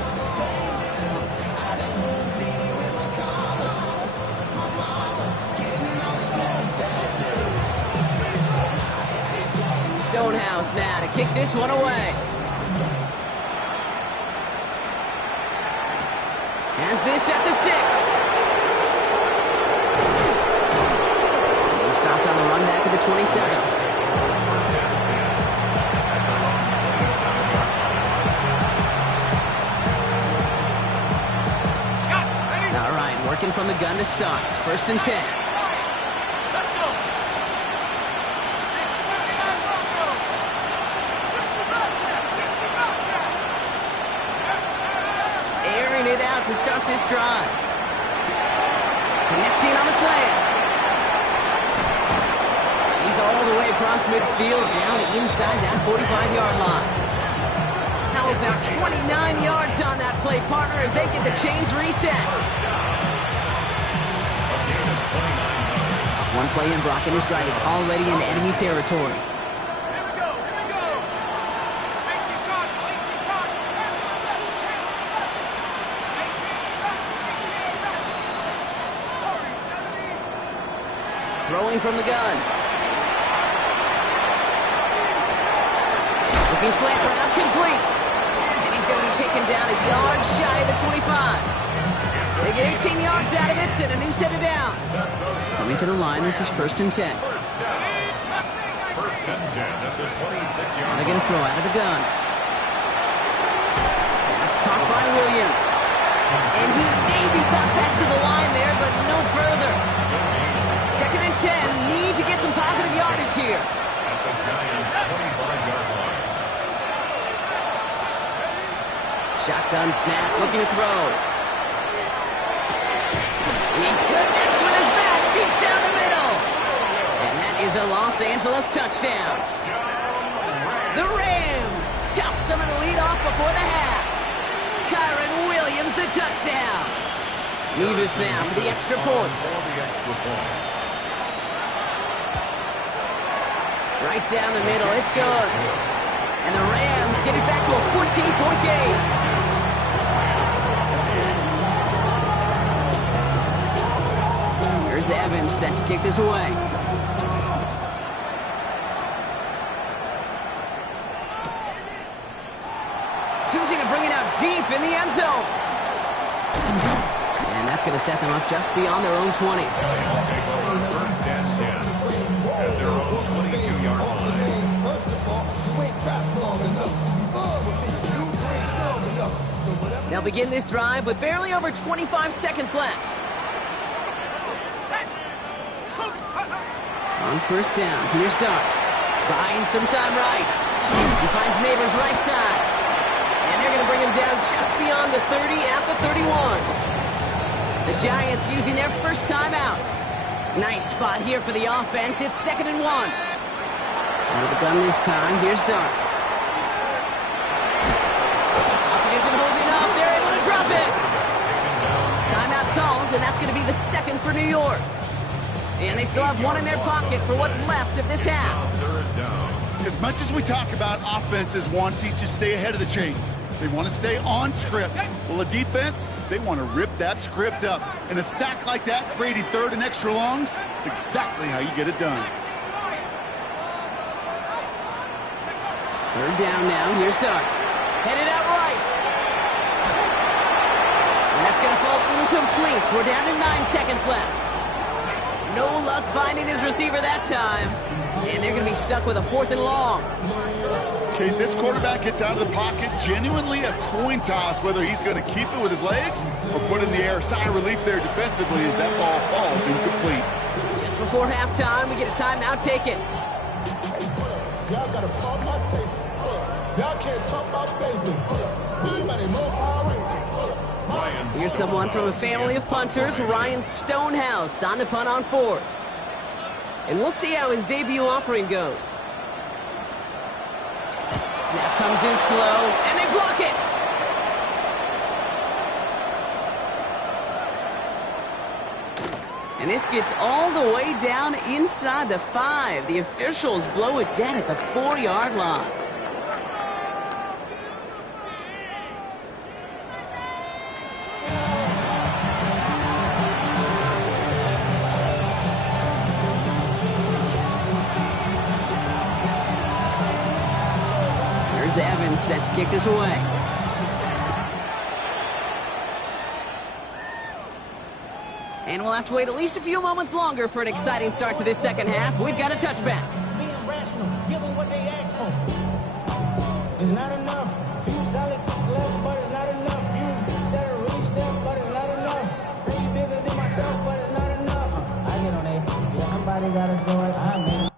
Stonehouse now to kick this one away. Has this at the 6. He stopped on the run back at the 27. All right, working from the gun to start. 1st and 10. It out to start this drive. Connecting on the slant. He's all the way across midfield, down inside that 45-yard line. How about 29 yards on that play, partner, as they get the chains reset. One play in, Brock, and his drive is already in enemy territory. Throwing from the gun. Looking slant route complete. And he's going to be taken down a yard shy of the 25. They get 18 yards out of it and a new set of downs. Coming to the line, this is 1st and 10. 1st and 10 at the 26-yard. They're going to throw out of the gun. That's caught by Williams. And he maybe got back to the line there, but no further. 2nd and 10, need to get some positive yardage here. At the Giants' 25-yard line. Shotgun snap, looking to throw. He connects with his back, deep down the middle. And that is a Los Angeles touchdown. The Rams chop some of the lead off before the half. Kyren Williams, the touchdown. Nevis now for the extra point. Right down the middle, it's good. And the Rams get it back to a 14-point game. Here's Evans set to kick this away. Choosing to bring it out deep in the end zone. And that's going to set them up just beyond their own 20. At their own 22-yard line. They'll begin this drive with barely over 25 seconds left. On 1st down, here's Dart. Buying some time right. He finds Neighbors right side. And they're going to bring him down just beyond the 30 at the 31. The Giants using their first timeout. Nice spot here for the offense. It's 2nd and 1. Out of the gun this time. Here's Dart. Pocket isn't holding up. They're able to drop it. Timeout called, and that's going to be the 2nd for New York. And they still have one in their pocket for what's left of this half. As much as we talk about offenses wanting to stay ahead of the chains, they want to stay on script. Well, the defense, they want to rip that script up. And a sack like that, creating 3rd and extra longs, it's exactly how you get it done. 3rd down now. Here's Dart. Headed out right. And that's going to fall incomplete. We're down to 9 seconds left. No luck finding his receiver that time. And they're going to be stuck with a 4th and long. Okay, this quarterback gets out of the pocket, genuinely a coin toss whether he's going to keep it with his legs or put it in the air. Sigh of relief there defensively as that ball falls incomplete. Just before halftime, we get a timeout taken. Y'all gotta pump my taste. Y'all can't talk about basic. Anybody more power rangers. Here's someone from a family of punters, Ryan Stonehouse, on to punt on fourth. And we'll see how his debut offering goes. Snap comes in slow, and they block it! And this gets all the way down inside the 5. The officials blow it dead at the 4-yard line. Here's Evans set to kick this away. And we'll have to wait at least a few moments longer for an exciting start to this second half. We've got a touchback. Being rational, give them what they ask for. It's not enough. You solid left, but it's not enough. You better reach them, but it's not enough. Say you bigger than myself, but it's not enough. I get on it. Yeah, somebody gotta do it. I'm in.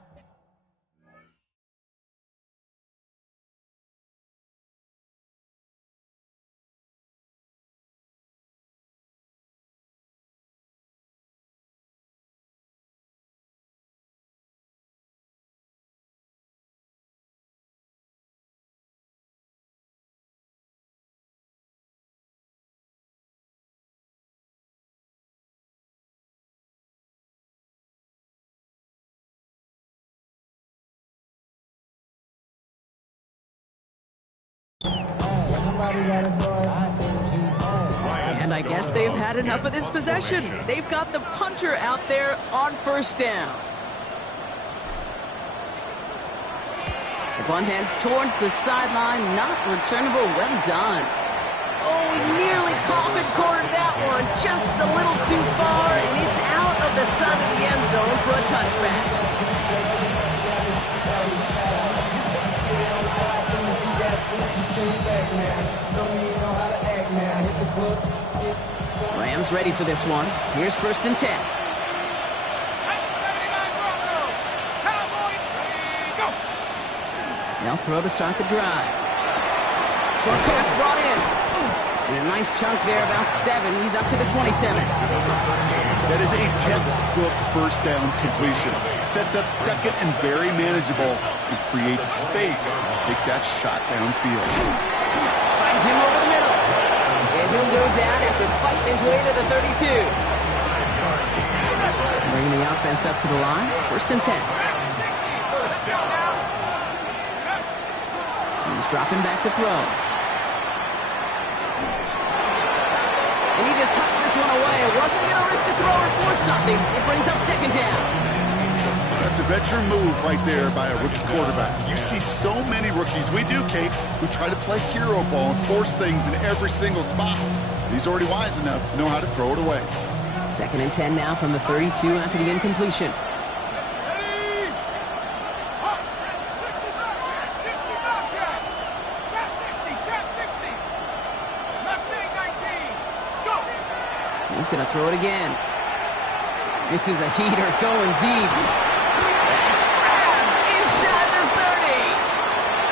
And I guess they've had enough of this possession. They've got the punter out there on first down. The punt heads towards the sideline, not returnable. Well done. Oh, he nearly coffin cornered that one, just a little too far, and it's out of the side of the end zone for a touchback. Rams ready for this one. Here's 1st and 10. They'll throw to start the drive. Short pass brought in. And a nice chunk there, about 7. He's up to the 27. That is a textbook first down completion. Sets up second and very manageable and creates space to take that shot downfield. Finds him over the middle. And he'll go down after fighting his way to the 32. Bringing the offense up to the line. 1st and 10. He's dropping back to throw. And he just hucks this one away. Wasn't going to risk a throw or force something. It brings up 2nd down. That's a veteran move right there by a rookie quarterback. You see so many rookies, we do, Kate, who try to play hero ball and force things in every single spot. He's already wise enough to know how to throw it away. 2nd and 10 now from the 32 after the incompletion. He's going to throw it again. This is a heater going deep. That's grabbed inside the 30.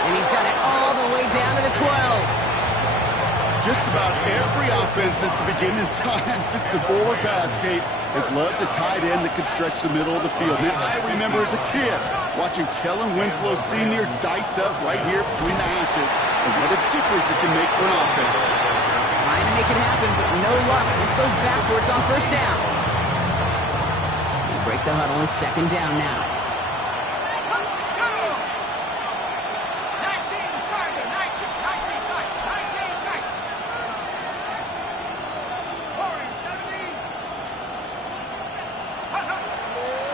And he's got it all the way down to the 12. Just about every offense since the beginning of time, since the forward pass, Kate, has loved a tight end that could stretch the middle of the field. And I remember as a kid watching Kellen Winslow Sr. dice up right here between the hashes, and what a difference it can make for an offense. Trying to make it happen, but no luck. This goes backwards on 1st down. They break the huddle. It's 2nd down now.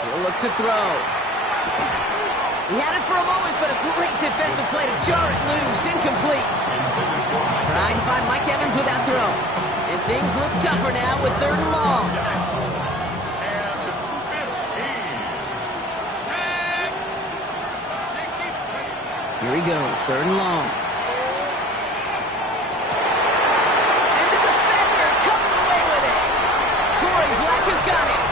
He'll look to throw. He had it for a moment, but a great defensive play to jar it loose. Incomplete. Trying to find Mike Evans with that throw. And things look tougher now with 3rd and long. Here he goes, 3rd and long. And the defender coming away with it. Corey Black has got it.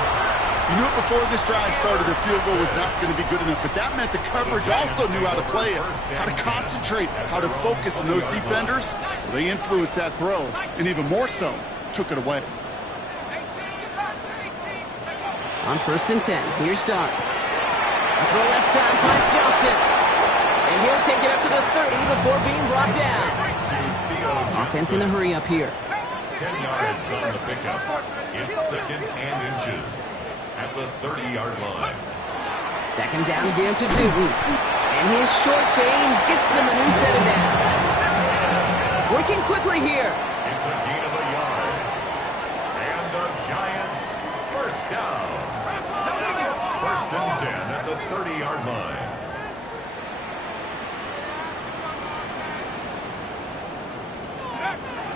You know what before this drive started, their field goal was not going to be good enough, but that meant the coverage also knew how to play it, how to concentrate, how to focus on those defenders. Well, they influenced that throw, and even more so, took it away. On 1st and 10, here's Starks. A throw left side finds Johnson. And he'll take it up to the 30 before being brought down. Offense in a hurry up here. 10 yards on the pickup. It's 2nd and inches at the 30-yard line. 2nd down, give to Newton. And his short game gets them a new set of downs. Working quickly here. It's a gain of a yard. And the Giants first down. 1st and 10 at the 30-yard line.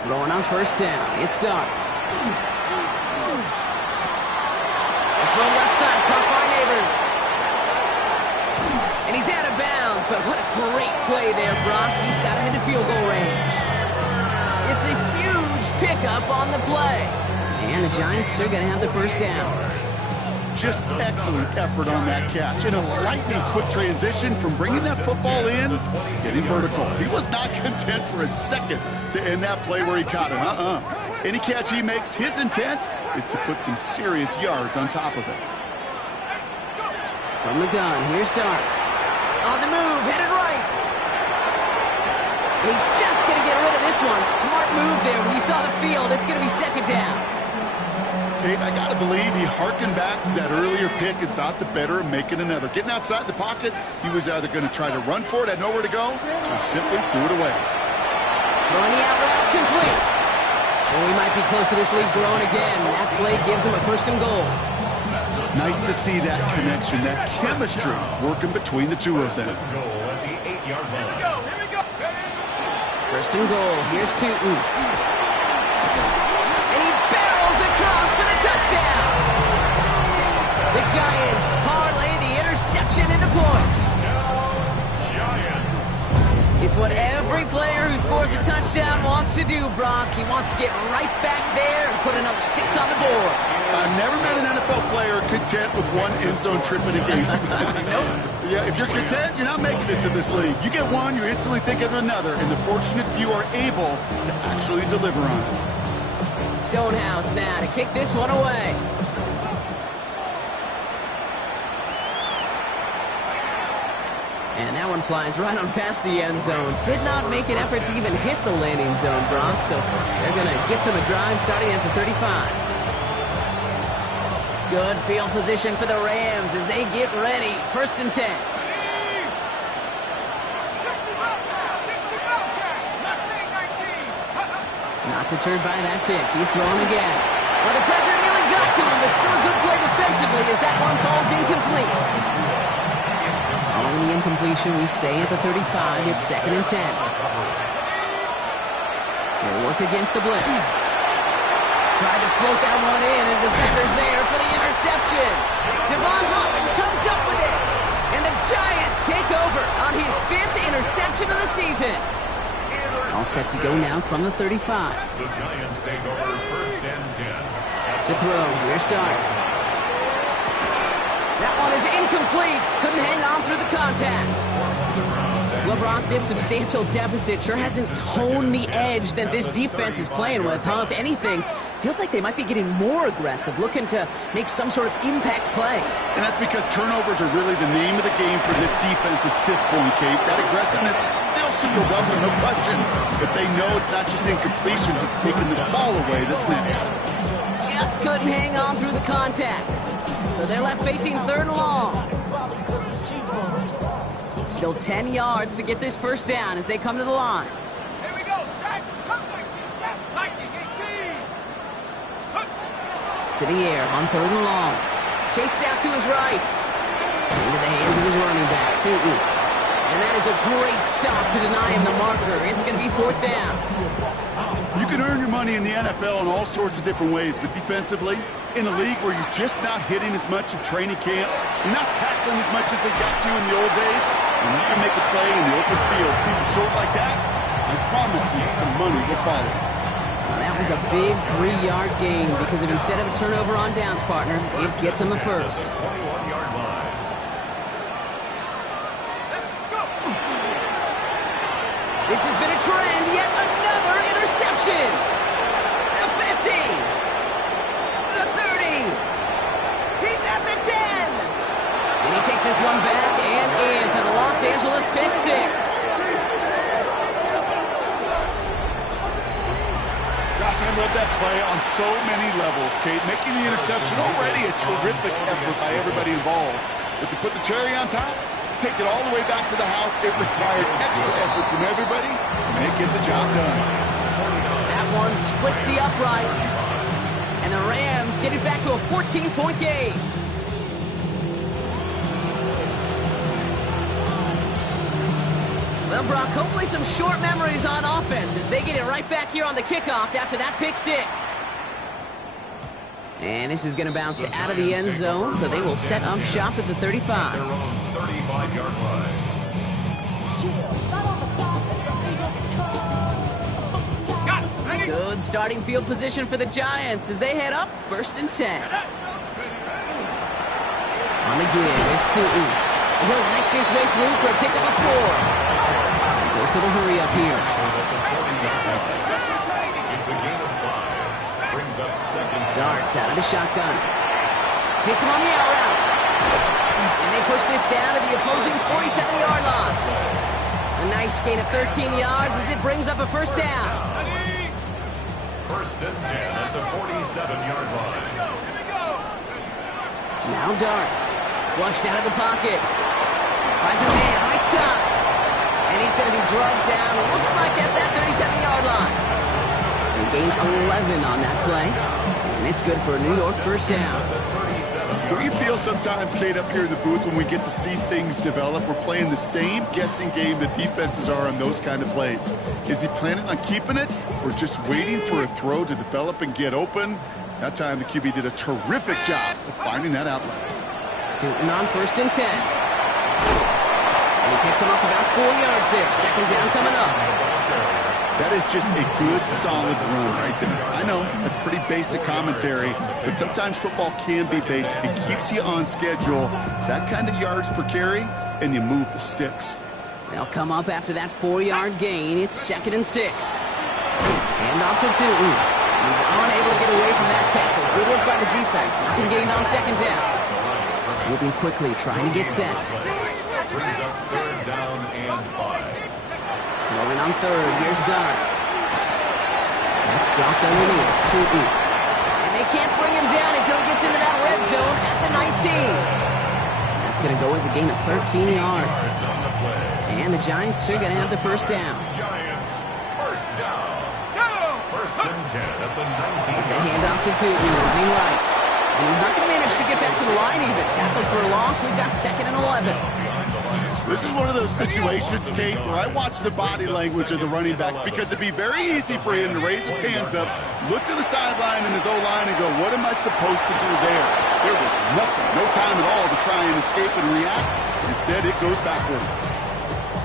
Throwing on 1st down. It's Starks. A throw left side, caught by Neighbors. And he's out of bounds, but what a great play there, Brock. He's got him into field goal range. It's a huge pickup on the play. And the Giants are going to have the 1st down. Just excellent effort on that catch. In a lightning-quick transition from bringing that football in to getting vertical. He was not content for a second to end that play where he caught it. Any catch he makes, his intent is to put some serious yards on top of it. From the gun, here's Starks. On the move, headed right. He's just going to get rid of this one. Smart move there when he saw the field. It's going to be 2nd down. Kate, I got to believe he harkened back to that earlier pick and thought the better of making another. Getting outside the pocket, he was either going to try to run for it, had nowhere to go, so he simply threw it away. Throwing the out route complete. And we might be close to this lead growing again. That play gives him a 1st and goal. Nice to see that connection, that chemistry working between the two of them. Goal at the 8-yard line. 1st and goal. Here's Tootin. And he barrels across for the touchdown. The Giants parlay the interception into points. It's what every player who scores a touchdown wants to do, Brock. He wants to get right back there and put another 6 on the board. I've never met an NFL player content with one end zone trip in a game. Yeah, if you're content, you're not making it to this league. You get one, you're instantly thinking of another, and the fortunate few are able to actually deliver on it. Stonehouse now to kick this one away. And that one flies right on past the end zone. Did not make an effort to even hit the landing zone, Brock, so they're going to gift him a drive starting at the 35. Good field position for the Rams as they get ready. 1st and 10. Not deterred by that pick. He's thrown again. Well, the pressure nearly got to him, but still a good play defensively as that one falls incomplete. Following the incompletion, we stay at the 35. It's 2nd and 10. They'll work against the blitz. Tried to float that one in, and defender's there for the interception. Javon Holland comes up with it. And the Giants take over on his 5th interception of the season. All set to go now from the 35. The Giants take over 1st and 10. To throw, here's Starks. That one is incomplete. Couldn't hang on through the contact. LeBron, this substantial deficit sure hasn't toned the edge that this defense is playing with, huh? If anything, feels like they might be getting more aggressive, looking to make some sort of impact play. And that's because turnovers are really the name of the game for this defense at this point, Kate. That aggressiveness still super welcome, no question. But they know it's not just incompletions, it's taking the ball away that's next. Just couldn't hang on through the contact. So they're left facing 3rd and long. Still 10 yards to get this 1st down as they come to the line. Here we go, set, come 19, set, Lightning 18. To the air on 3rd and long. Chased out to his right. Into the hands of his running back, Tootin. And that is a great stop to deny him the marker. It's going to be 4th down. You can earn your money in the NFL in all sorts of different ways, but defensively, in a league where you're just not hitting as much in training camp, you're not tackling as much as they got to in the old days, and you can make a play in the open field, keep it short like that, I promise you some money will follow. That was a big 3-yard gain because instead of a turnover on downs, partner, it gets them a first. This has been a trend, yet another interception. The 50. The 30. He's at the 10. And he takes this one back and in for the Los Angeles pick six. Gosh, I love that play on so many levels, Kate. Making the interception already a terrific effort by everybody involved. But to put the cherry on top, to take it all the way back to the house, it required extra effort from everybody to get the job done. That one splits the uprights. And the Rams get it back to a 14-point game. Well, Brock, hopefully some short memories on offense as they get it right back here on the kickoff after that pick six. And this is going to bounce out of the end zone, so they will set up shop at the 35. Their own 35-yard line. Good starting field position for the Giants as they head up 1st and 10. On the give, it's to He'll make his way through for a pickup of 4. Goes to the hurry up here. It's a gain of 5. Brings up 2nd. Darts out of the shotgun. Hits him on the out route. And they push this down to the opposing 47-yard line. A nice gain of 13 yards as it brings up a first down. 1st and 10 at the 47-yard line. Now Dart. Flushed out of the pocket. Finds a man right side. And he's going to be drugged down. Looks like at that 37-yard line. They gain 11 on that play. And it's good for a New York first down. Don't you feel sometimes, Kate, up here in the booth when we get to see things develop, we're playing the same guessing game the defenses are on those kind of plays? Is he planning on keeping it or just waiting for a throw to develop and get open? That time the QB did a terrific job of finding that outlet. Tootin on 1st and 10. And he picks him up about 4 yards there. 2nd down coming up. That is just a good, solid run right there. I know, that's pretty basic commentary, but sometimes football can be basic. It keeps you on schedule, that kind of yards per carry, and you move the sticks. They'll come up after that 4-yard gain. It's 2nd and 6. Hand off to Tootin. He's unable to get away from that tackle. Good work by the defense. Nothing gained on 2nd down. Moving quickly, trying to get set. Brings up 3rd down and 5. Rolling on 3rd, here's Dart. That's dropped underneath, Tootin. And they can't bring him down until he gets into that red zone at the 19. That's going to go as a gain of 13 yards. And the Giants are going to have the first down. Giants, first down. 1st and 10 at the 19. It's a handoff to Tootin, running right. And he's not going to manage to get back to the line even. Tackled for a loss, we've got 2nd and 11. This is one of those situations, Kate, where I watch the body language of the running back because it'd be very easy for him to raise his hands up, look to the sideline and his O-line and go, what am I supposed to do there? There was nothing, no time at all to try and escape and react. Instead, it goes backwards.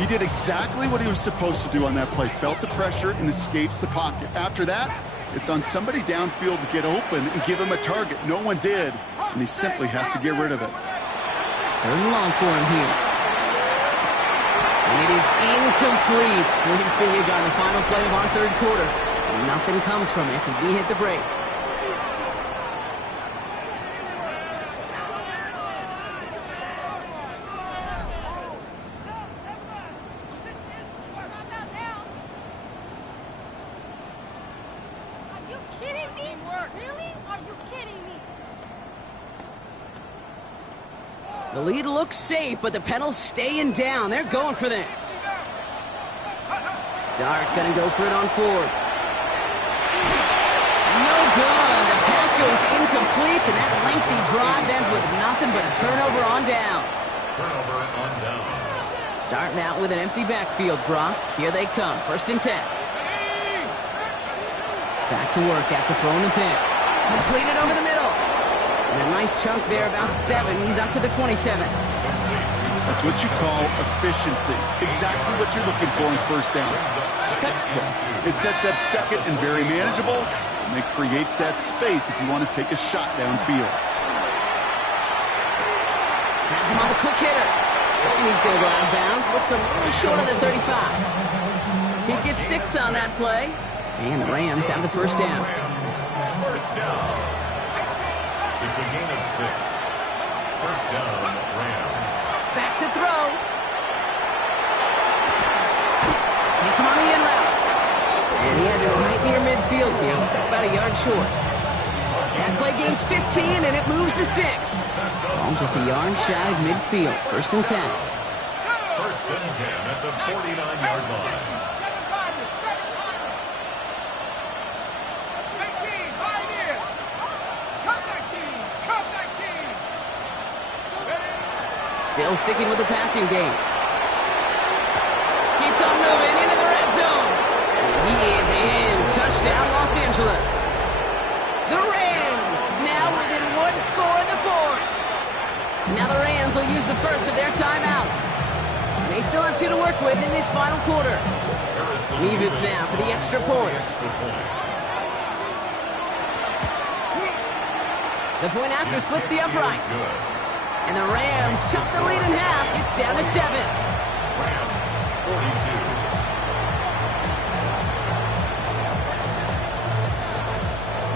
He did exactly what he was supposed to do on that play, felt the pressure and escapes the pocket. After that, it's on somebody downfield to get open and give him a target. No one did, and he simply has to get rid of it. 3rd and long for him here. And it is incomplete. Really big on the final play of our 3rd quarter. And nothing comes from it as we hit the break. Are you kidding me? Really? Are you kidding me? The lead looks safe, but the Penals staying down. They're going for this. Dart gonna go for it on 4th. No good. The pass goes incomplete, and that lengthy drive ends with nothing but a turnover on downs. Turnover on downs. Starting out with an empty backfield, Brock. Here they come. 1st and 10. Back to work after throwing the pick. Completed over the middle. And a nice chunk there, about 7. He's up to the 27. A It's what you call efficiency. Exactly what you're looking for in first down. Textbook. It sets up second and very manageable, and it creates that space if you want to take a shot downfield. Has him on the quick hitter. And he's going to go out of bounds. Looks a little short of the 35. He gets 6 on that play. And the Rams have the first down. First down. It's a gain of 6. First down, Rams. Back to throw. Hits him on the in route. And he has it right near midfield here. Looks like about a yard short. That play gains 15, and it moves the sticks. Ball just a yard shy of midfield. First and 10. First and 10 at the 49-yard line. 19, right here. Come 19, come 19. Still sticking with the passing game. Keeps on moving into the red zone. And he is in. Touchdown, Los Angeles. The Rams now within 1 score in the fourth. Now the Rams will use the first of their timeouts. They still have 2 to work with in this final quarter. Revis now for the extra point. The point after splits the uprights. And the Rams chop the lead in half. It's down to 7. Rams 42.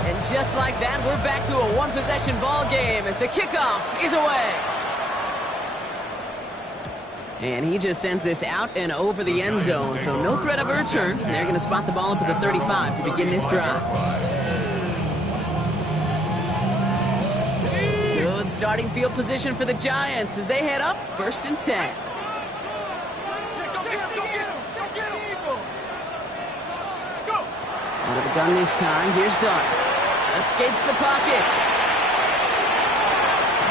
And just like that, we're back to a one-possession ball game as the kickoff is away. And he just sends this out and over the end zone, so no threat of a return. And they're going to spot the ball up at the 35 to begin this drive. Good starting field position for the Giants as they head up first and 10. Out of the gun this time, here's Dart. Escapes the pocket.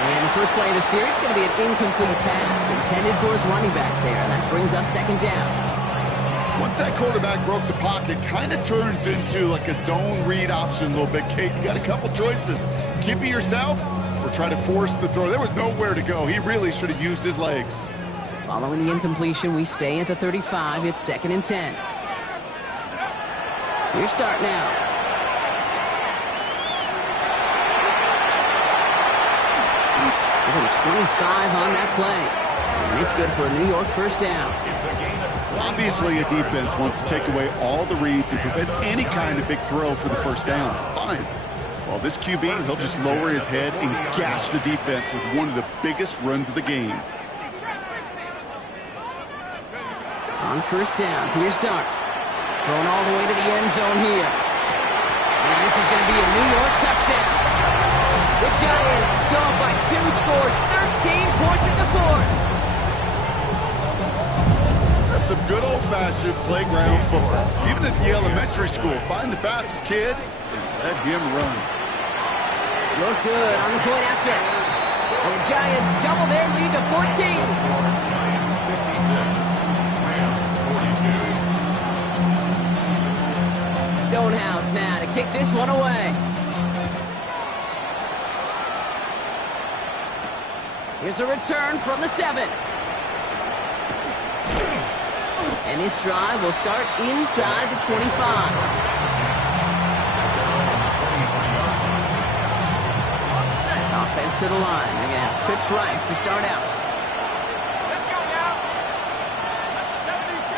And the first play of the series is going to be an incomplete pass intended for his running back there. And that brings up second down. Once that quarterback broke the pocket, kind of turns into like a zone read option a little bit. Kate, you got a couple choices. Keep it yourself or try to force the throw. There was nowhere to go. He really should have used his legs. Following the incompletion, we stay at the 35. It's second and 10. Here's Dart now. Given 25 on that play. And it's good for a New York first down. Obviously, a defense wants to take away all the reads and prevent any kind of big throw for the first down. Fine. Well, this QB, he'll just lower his head and gash the defense with one of the biggest runs of the game. On first down, here's Dart. Going all the way to the end zone here. And this is going to be a New York touchdown. The Giants go up by 2 scores, 13 points in the fourth. That's some good old-fashioned playground football. Even at the elementary school, find the fastest kid and let him run. Look good on the point after. And the Giants double their lead to 14. Giants 56, Rams 42. Stonehouse now to kick this one away. Here's a return from the 7. And this drive will start inside the 25. Offense to the line. They're going to have trips right to start out. Let's go now. 72.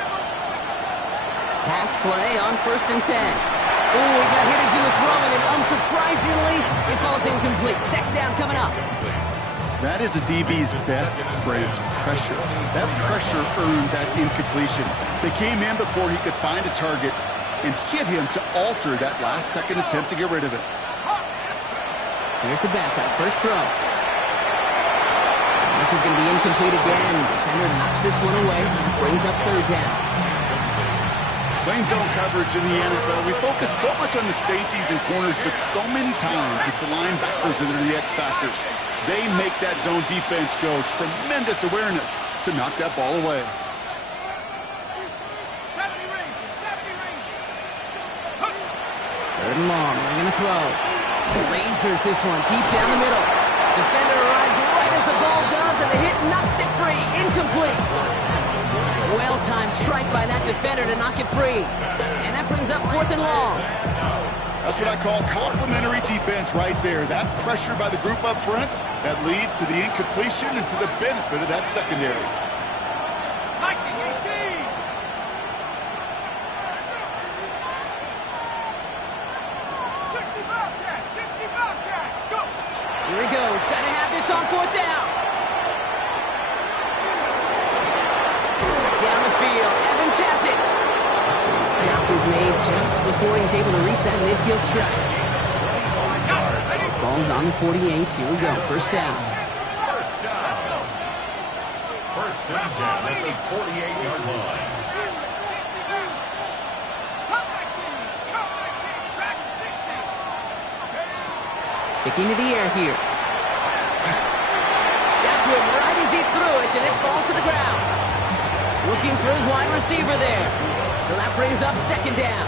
Pass play on first and 10. Ooh, he got hit as he was throwing, and unsurprisingly, it falls incomplete. Second down coming up. That is a DB's best friend, pressure. That pressure earned that incompletion. They came in before he could find a target and hit him to alter that last-second attempt to get rid of it. Here's the backup, first throw. This is going to be incomplete again. Defender knocks this one away, brings up third down. Playing zone coverage in the NFL, we focus so much on the safeties and corners, but so many times it's the linebackers that are the X factors. They make that zone defense go. Tremendous awareness to knock that ball away. 70 Rangers, 70 Rangers. Third and long, they're going to throw. Lasers this one deep down the middle. Defender arrives right right as the ball does, and the hit knocks it free. Incomplete. Well-timed strike by that defender to knock it free. And that brings up 4th and long. That's what I call complimentary defense right there. That pressure by the group up front, that leads to the incompletion and to the benefit of that secondary. 19-18. 60 Bobcats, 60 Bobcats, go! Here he goes. Got to have this on 4th down. Down the field. Evans has it. Stop is made just before he's able to reach that midfield strike. Ball's on the 48. Here we go. First down. First down. First and 10 at the 48-yard line. Sticking to the air here. Got to him right as he threw it, and it falls to the ground. Looking for his wide receiver there. So that brings up 2nd down.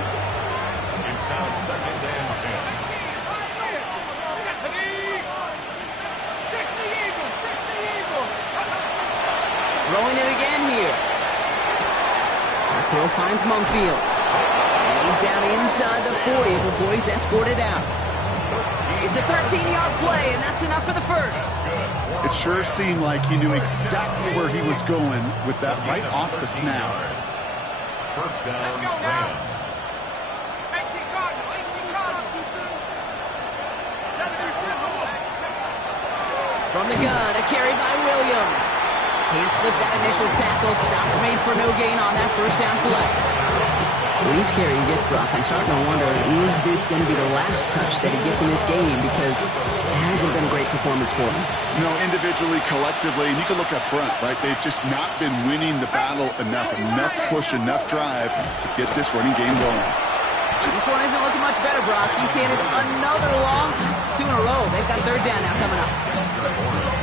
It's now 2nd and 10. Throwing it again here. That throw finds Mumfield. And he's down inside the 40 before he's escorted out. It's a 13-yard play, and that's enough for the first. It sure seemed like he knew exactly where he was going with that right off the snap. First down, Rams. 18 Cardinals, 18 Cardinals. From the gun, a carry by Williams. Can't slip that initial tackle. Stops made for no gain on that first down play. With each carry he gets, Brock, I'm starting to wonder, is this going to be the last touch that he gets in this game? Because it hasn't been a great performance for him. You know, individually, collectively, and you can look up front, right? They've just not been winning the battle enough push, enough drive to get this running game going. This one isn't looking much better, Brock. He's handed another loss. It's 2 in a row. They've got 3rd down now coming up.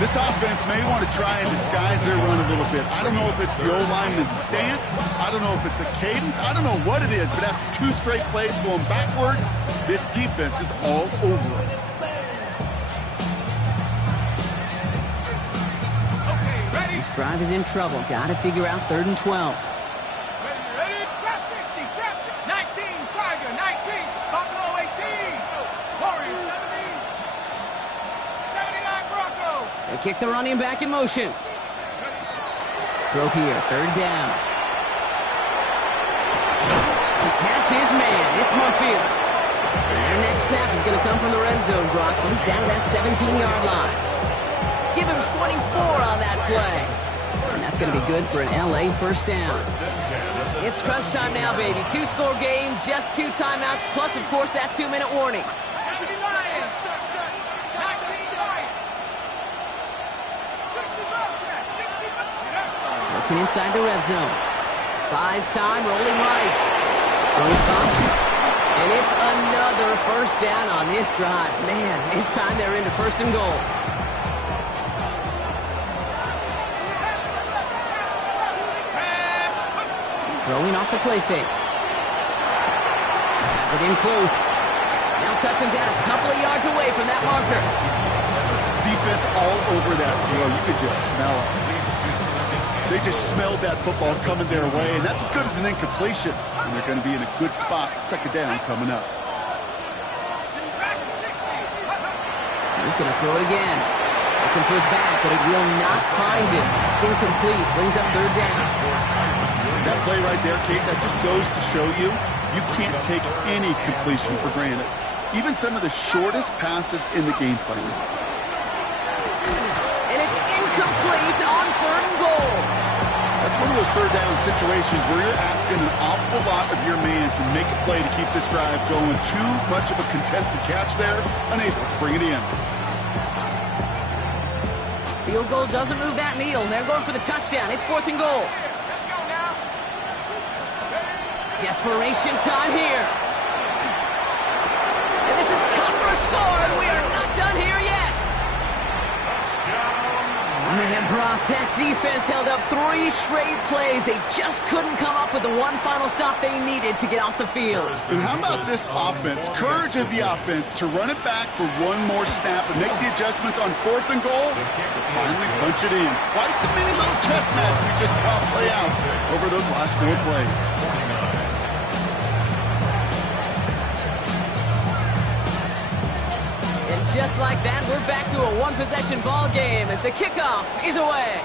This offense may want to try and disguise their run a little bit. I don't know if it's the old lineman's stance. I don't know if it's a cadence. I don't know what it is, but after 2 straight plays going backwards, this defense is all over it. Okay, ready? This drive is in trouble. Got to figure out 3rd and 12. Ready? Trap 60, trap 60. 19, Tiger, 19, Buffalo 18, Warriors 70, 79 Bronco. They kick the running back in motion. Throw here, 3rd down. Has his man. It's Mumfield. And their next snap is going to come from the red zone, Brock. He's down at that 17-yard line. Give him 24 on that play. And that's going to be good for an LA first down. It's crunch time now, baby. 2-score game, just 2 timeouts, plus, of course, that 2-minute warning. 70 Lions, 19 Lions, 60 Bobcats, 60 Bobcats. Looking inside the red zone. Buys time, rolling right. Throws caution. And it's another first down on this drive. Man, this time they're into 1st and goal. Throwing off the play fake. Has it in close. Now touching down a couple of yards away from that marker. Defense all over that throw. You could just smell it. They just smelled that football coming their way, and that's as good as an incompletion. And they're going to be in a good spot. 2nd down coming up. He's going to throw it again. Looking for his back, but it will not find him. It's incomplete. Brings up 3rd down. That play right there, Kate, that just goes to show you, you can't take any completion for granted. Even some of the shortest passes in the game plan. And it's incomplete on 3rd and goal. That's one of those 3rd down situations where you're asking an awful lot of your man to make a play to keep this drive going. Too much of a contested catch there, unable to bring it in. Field goal doesn't move that needle, and they're going for the touchdown. It's 4th and goal. Let's go now. Desperation time here. And this is cut for a score, and we are not done here yet. Man, Brock, that defense held up 3 straight plays. They just couldn't come up with the one final stop they needed to get off the field. And how about this offense? Courage of the offense to run it back for one more snap and make the adjustments on 4th and goal to finally punch it in. Quite the mini little chess match we just saw play out over those last 4 plays. And just like that, we're back to a one-possession ball game as the kickoff is away.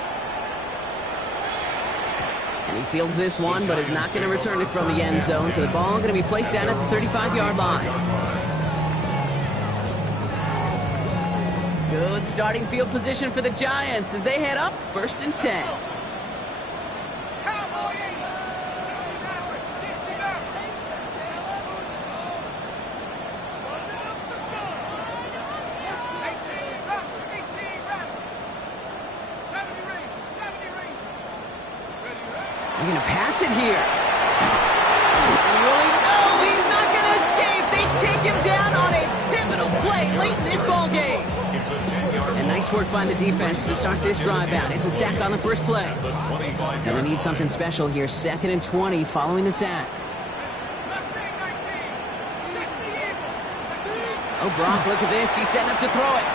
And he fields this one, but is not going to return it from the end zone, so the ball going to be placed down at the 35-yard line. Good starting field position for the Giants as they head up 1st and 10. They're going to pass it here. And really, no, he's not going to escape. They take him down on a pivotal play late in this ball game. And nice work by the defense to start this drive out. It's a sack on the first play. Gonna need something special here. 2nd and 20 following the sack. Oh, Brock, look at this. He's setting up to throw it.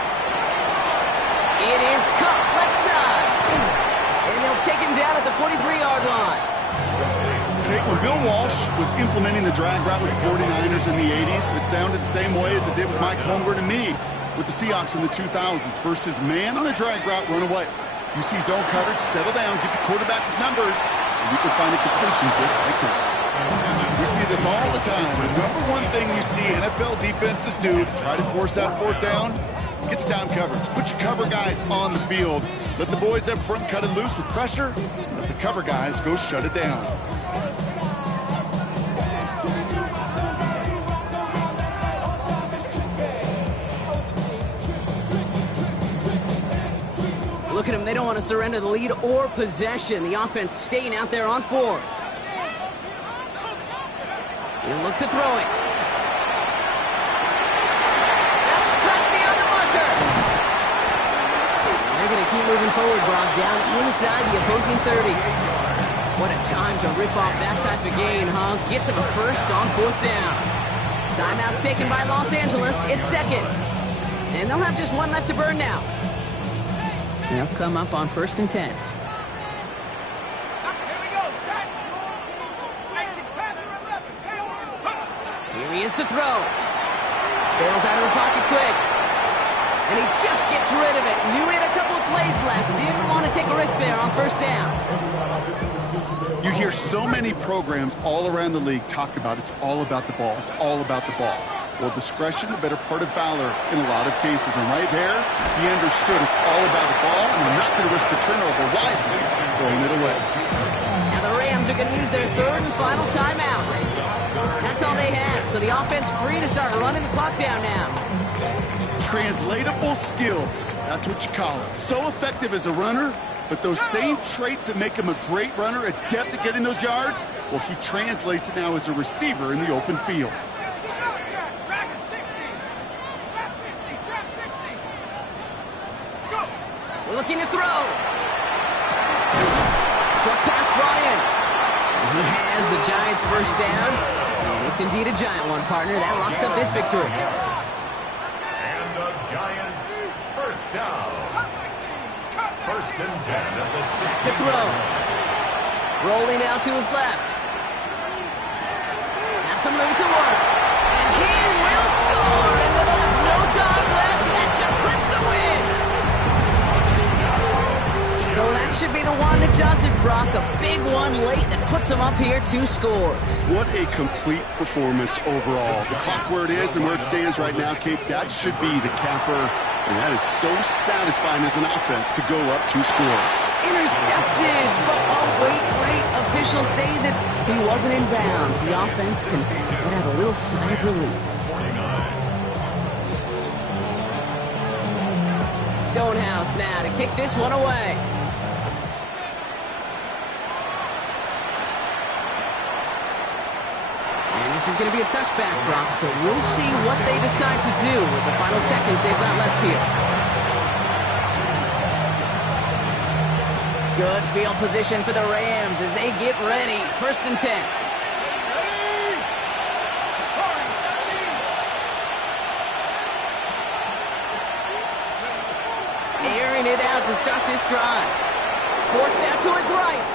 It is caught left side. And they'll take him down at the 43-yard line. Okay, when Bill Walsh was implementing the drag route with the 49ers in the 80s, it sounded the same way as it did with Mike Holmgren and me with the Seahawks in the 2000s. Versus man on a drag route, run away. You see zone coverage, settle down, give your quarterback his numbers, and you can find a completion just like that. We see this all the time. The number one thing you see NFL defenses do to try to force that 4th down, gets down coverage. Put your cover guys on the field. Let the boys up front cut it loose with pressure. Let the cover guys go shut it down. Look at them. They don't want to surrender the lead or possession. The offense staying out there on 4th. He'll look to throw it. That's cut beyond the marker. And they're going to keep moving forward, Brock, down inside the opposing 30. What a time to rip off that type of gain, huh? Gets him a first on 4th down. Timeout taken by Los Angeles. It's 2nd. And they'll have just one left to burn now. They'll come up on 1st and 10. Here he is to throw. Bails out of the pocket quick. And he just gets rid of it. Knew he had a couple of plays left. Didn't want to take a risk there on 1st down. You hear so many programs all around the league talk about it's all about the ball. It's all about the ball. Well, discretion, a better part of valor in a lot of cases. And right there, he understood it's all about the ball, and they're not going to risk the turnover wisely, throwing it away. Now the Rams are going to use their 3rd and final timeout. That's all they have, so the offense free to start running the clock down now. Translatable skills, that's what you call it. So effective as a runner, but those same traits that make him a great runner, adept at getting those yards, well, he translates it now as a receiver in the open field. Looking to throw. Short pass brought in. And he has the Giants' first down. And it's indeed a giant one, partner. That locks up this victory. And the Giants' first down. 1st and 10 at the 60. To throw. Rolling down to his left. Now some room to work. And he will score. And there was no time left. That should clinch the win. So that should be the one that does it, Brock. A big one late that puts him up here 2 scores. What a complete performance overall. The clock where it is and where it stands right now, Kate, that should be the capper. And that is so satisfying as an offense to go up 2 scores. Intercepted, but oh, wait. Officials say that he wasn't in bounds. The offense can have a little sigh of relief. Stonehouse now to kick this one away. And this is going to be a touchback, Brock, so we'll see what they decide to do with the final seconds they've got left here. Good field position for the Rams as they get ready. 1st and 10. Airing it out to start this drive. Forced out to his right.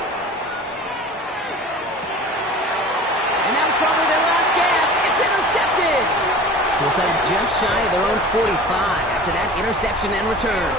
And that was probably their last gasp. It's intercepted. So it's just shy of their own 45 after that interception and return.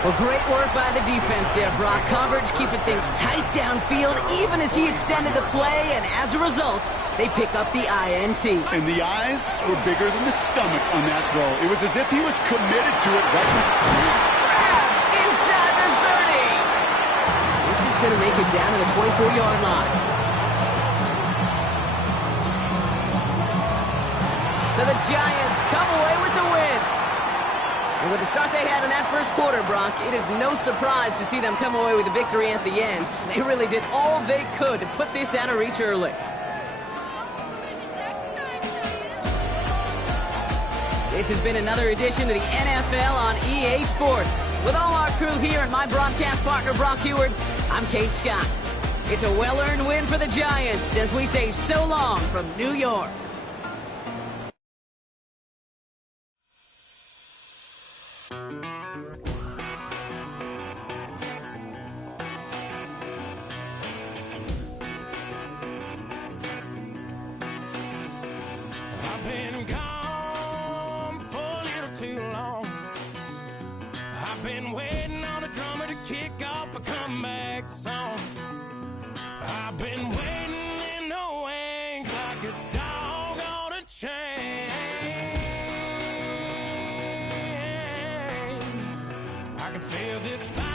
Well, great work by the defense there, Brock. Coverage keeping things tight downfield even as he extended the play, and as a result, they pick up the INT. And the eyes were bigger than the stomach on that throw. It was as if he was committed to it right now. It's grabbed inside the 30. This is going to make it down to the 24-yard line. So the Giants come away with the win. And with the start they had in that first quarter, Brock, it is no surprise to see them come away with a victory at the end. They really did all they could to put this out of reach early. This has been another edition of the NFL on EA Sports. With all our crew here and my broadcast partner, Brock Heward, I'm Kate Scott. It's a well-earned win for the Giants as we say so long from New York. Been waiting on a drummer to kick off a comeback song. I've been waiting in the wings like a dog on a chain. I can feel this fire.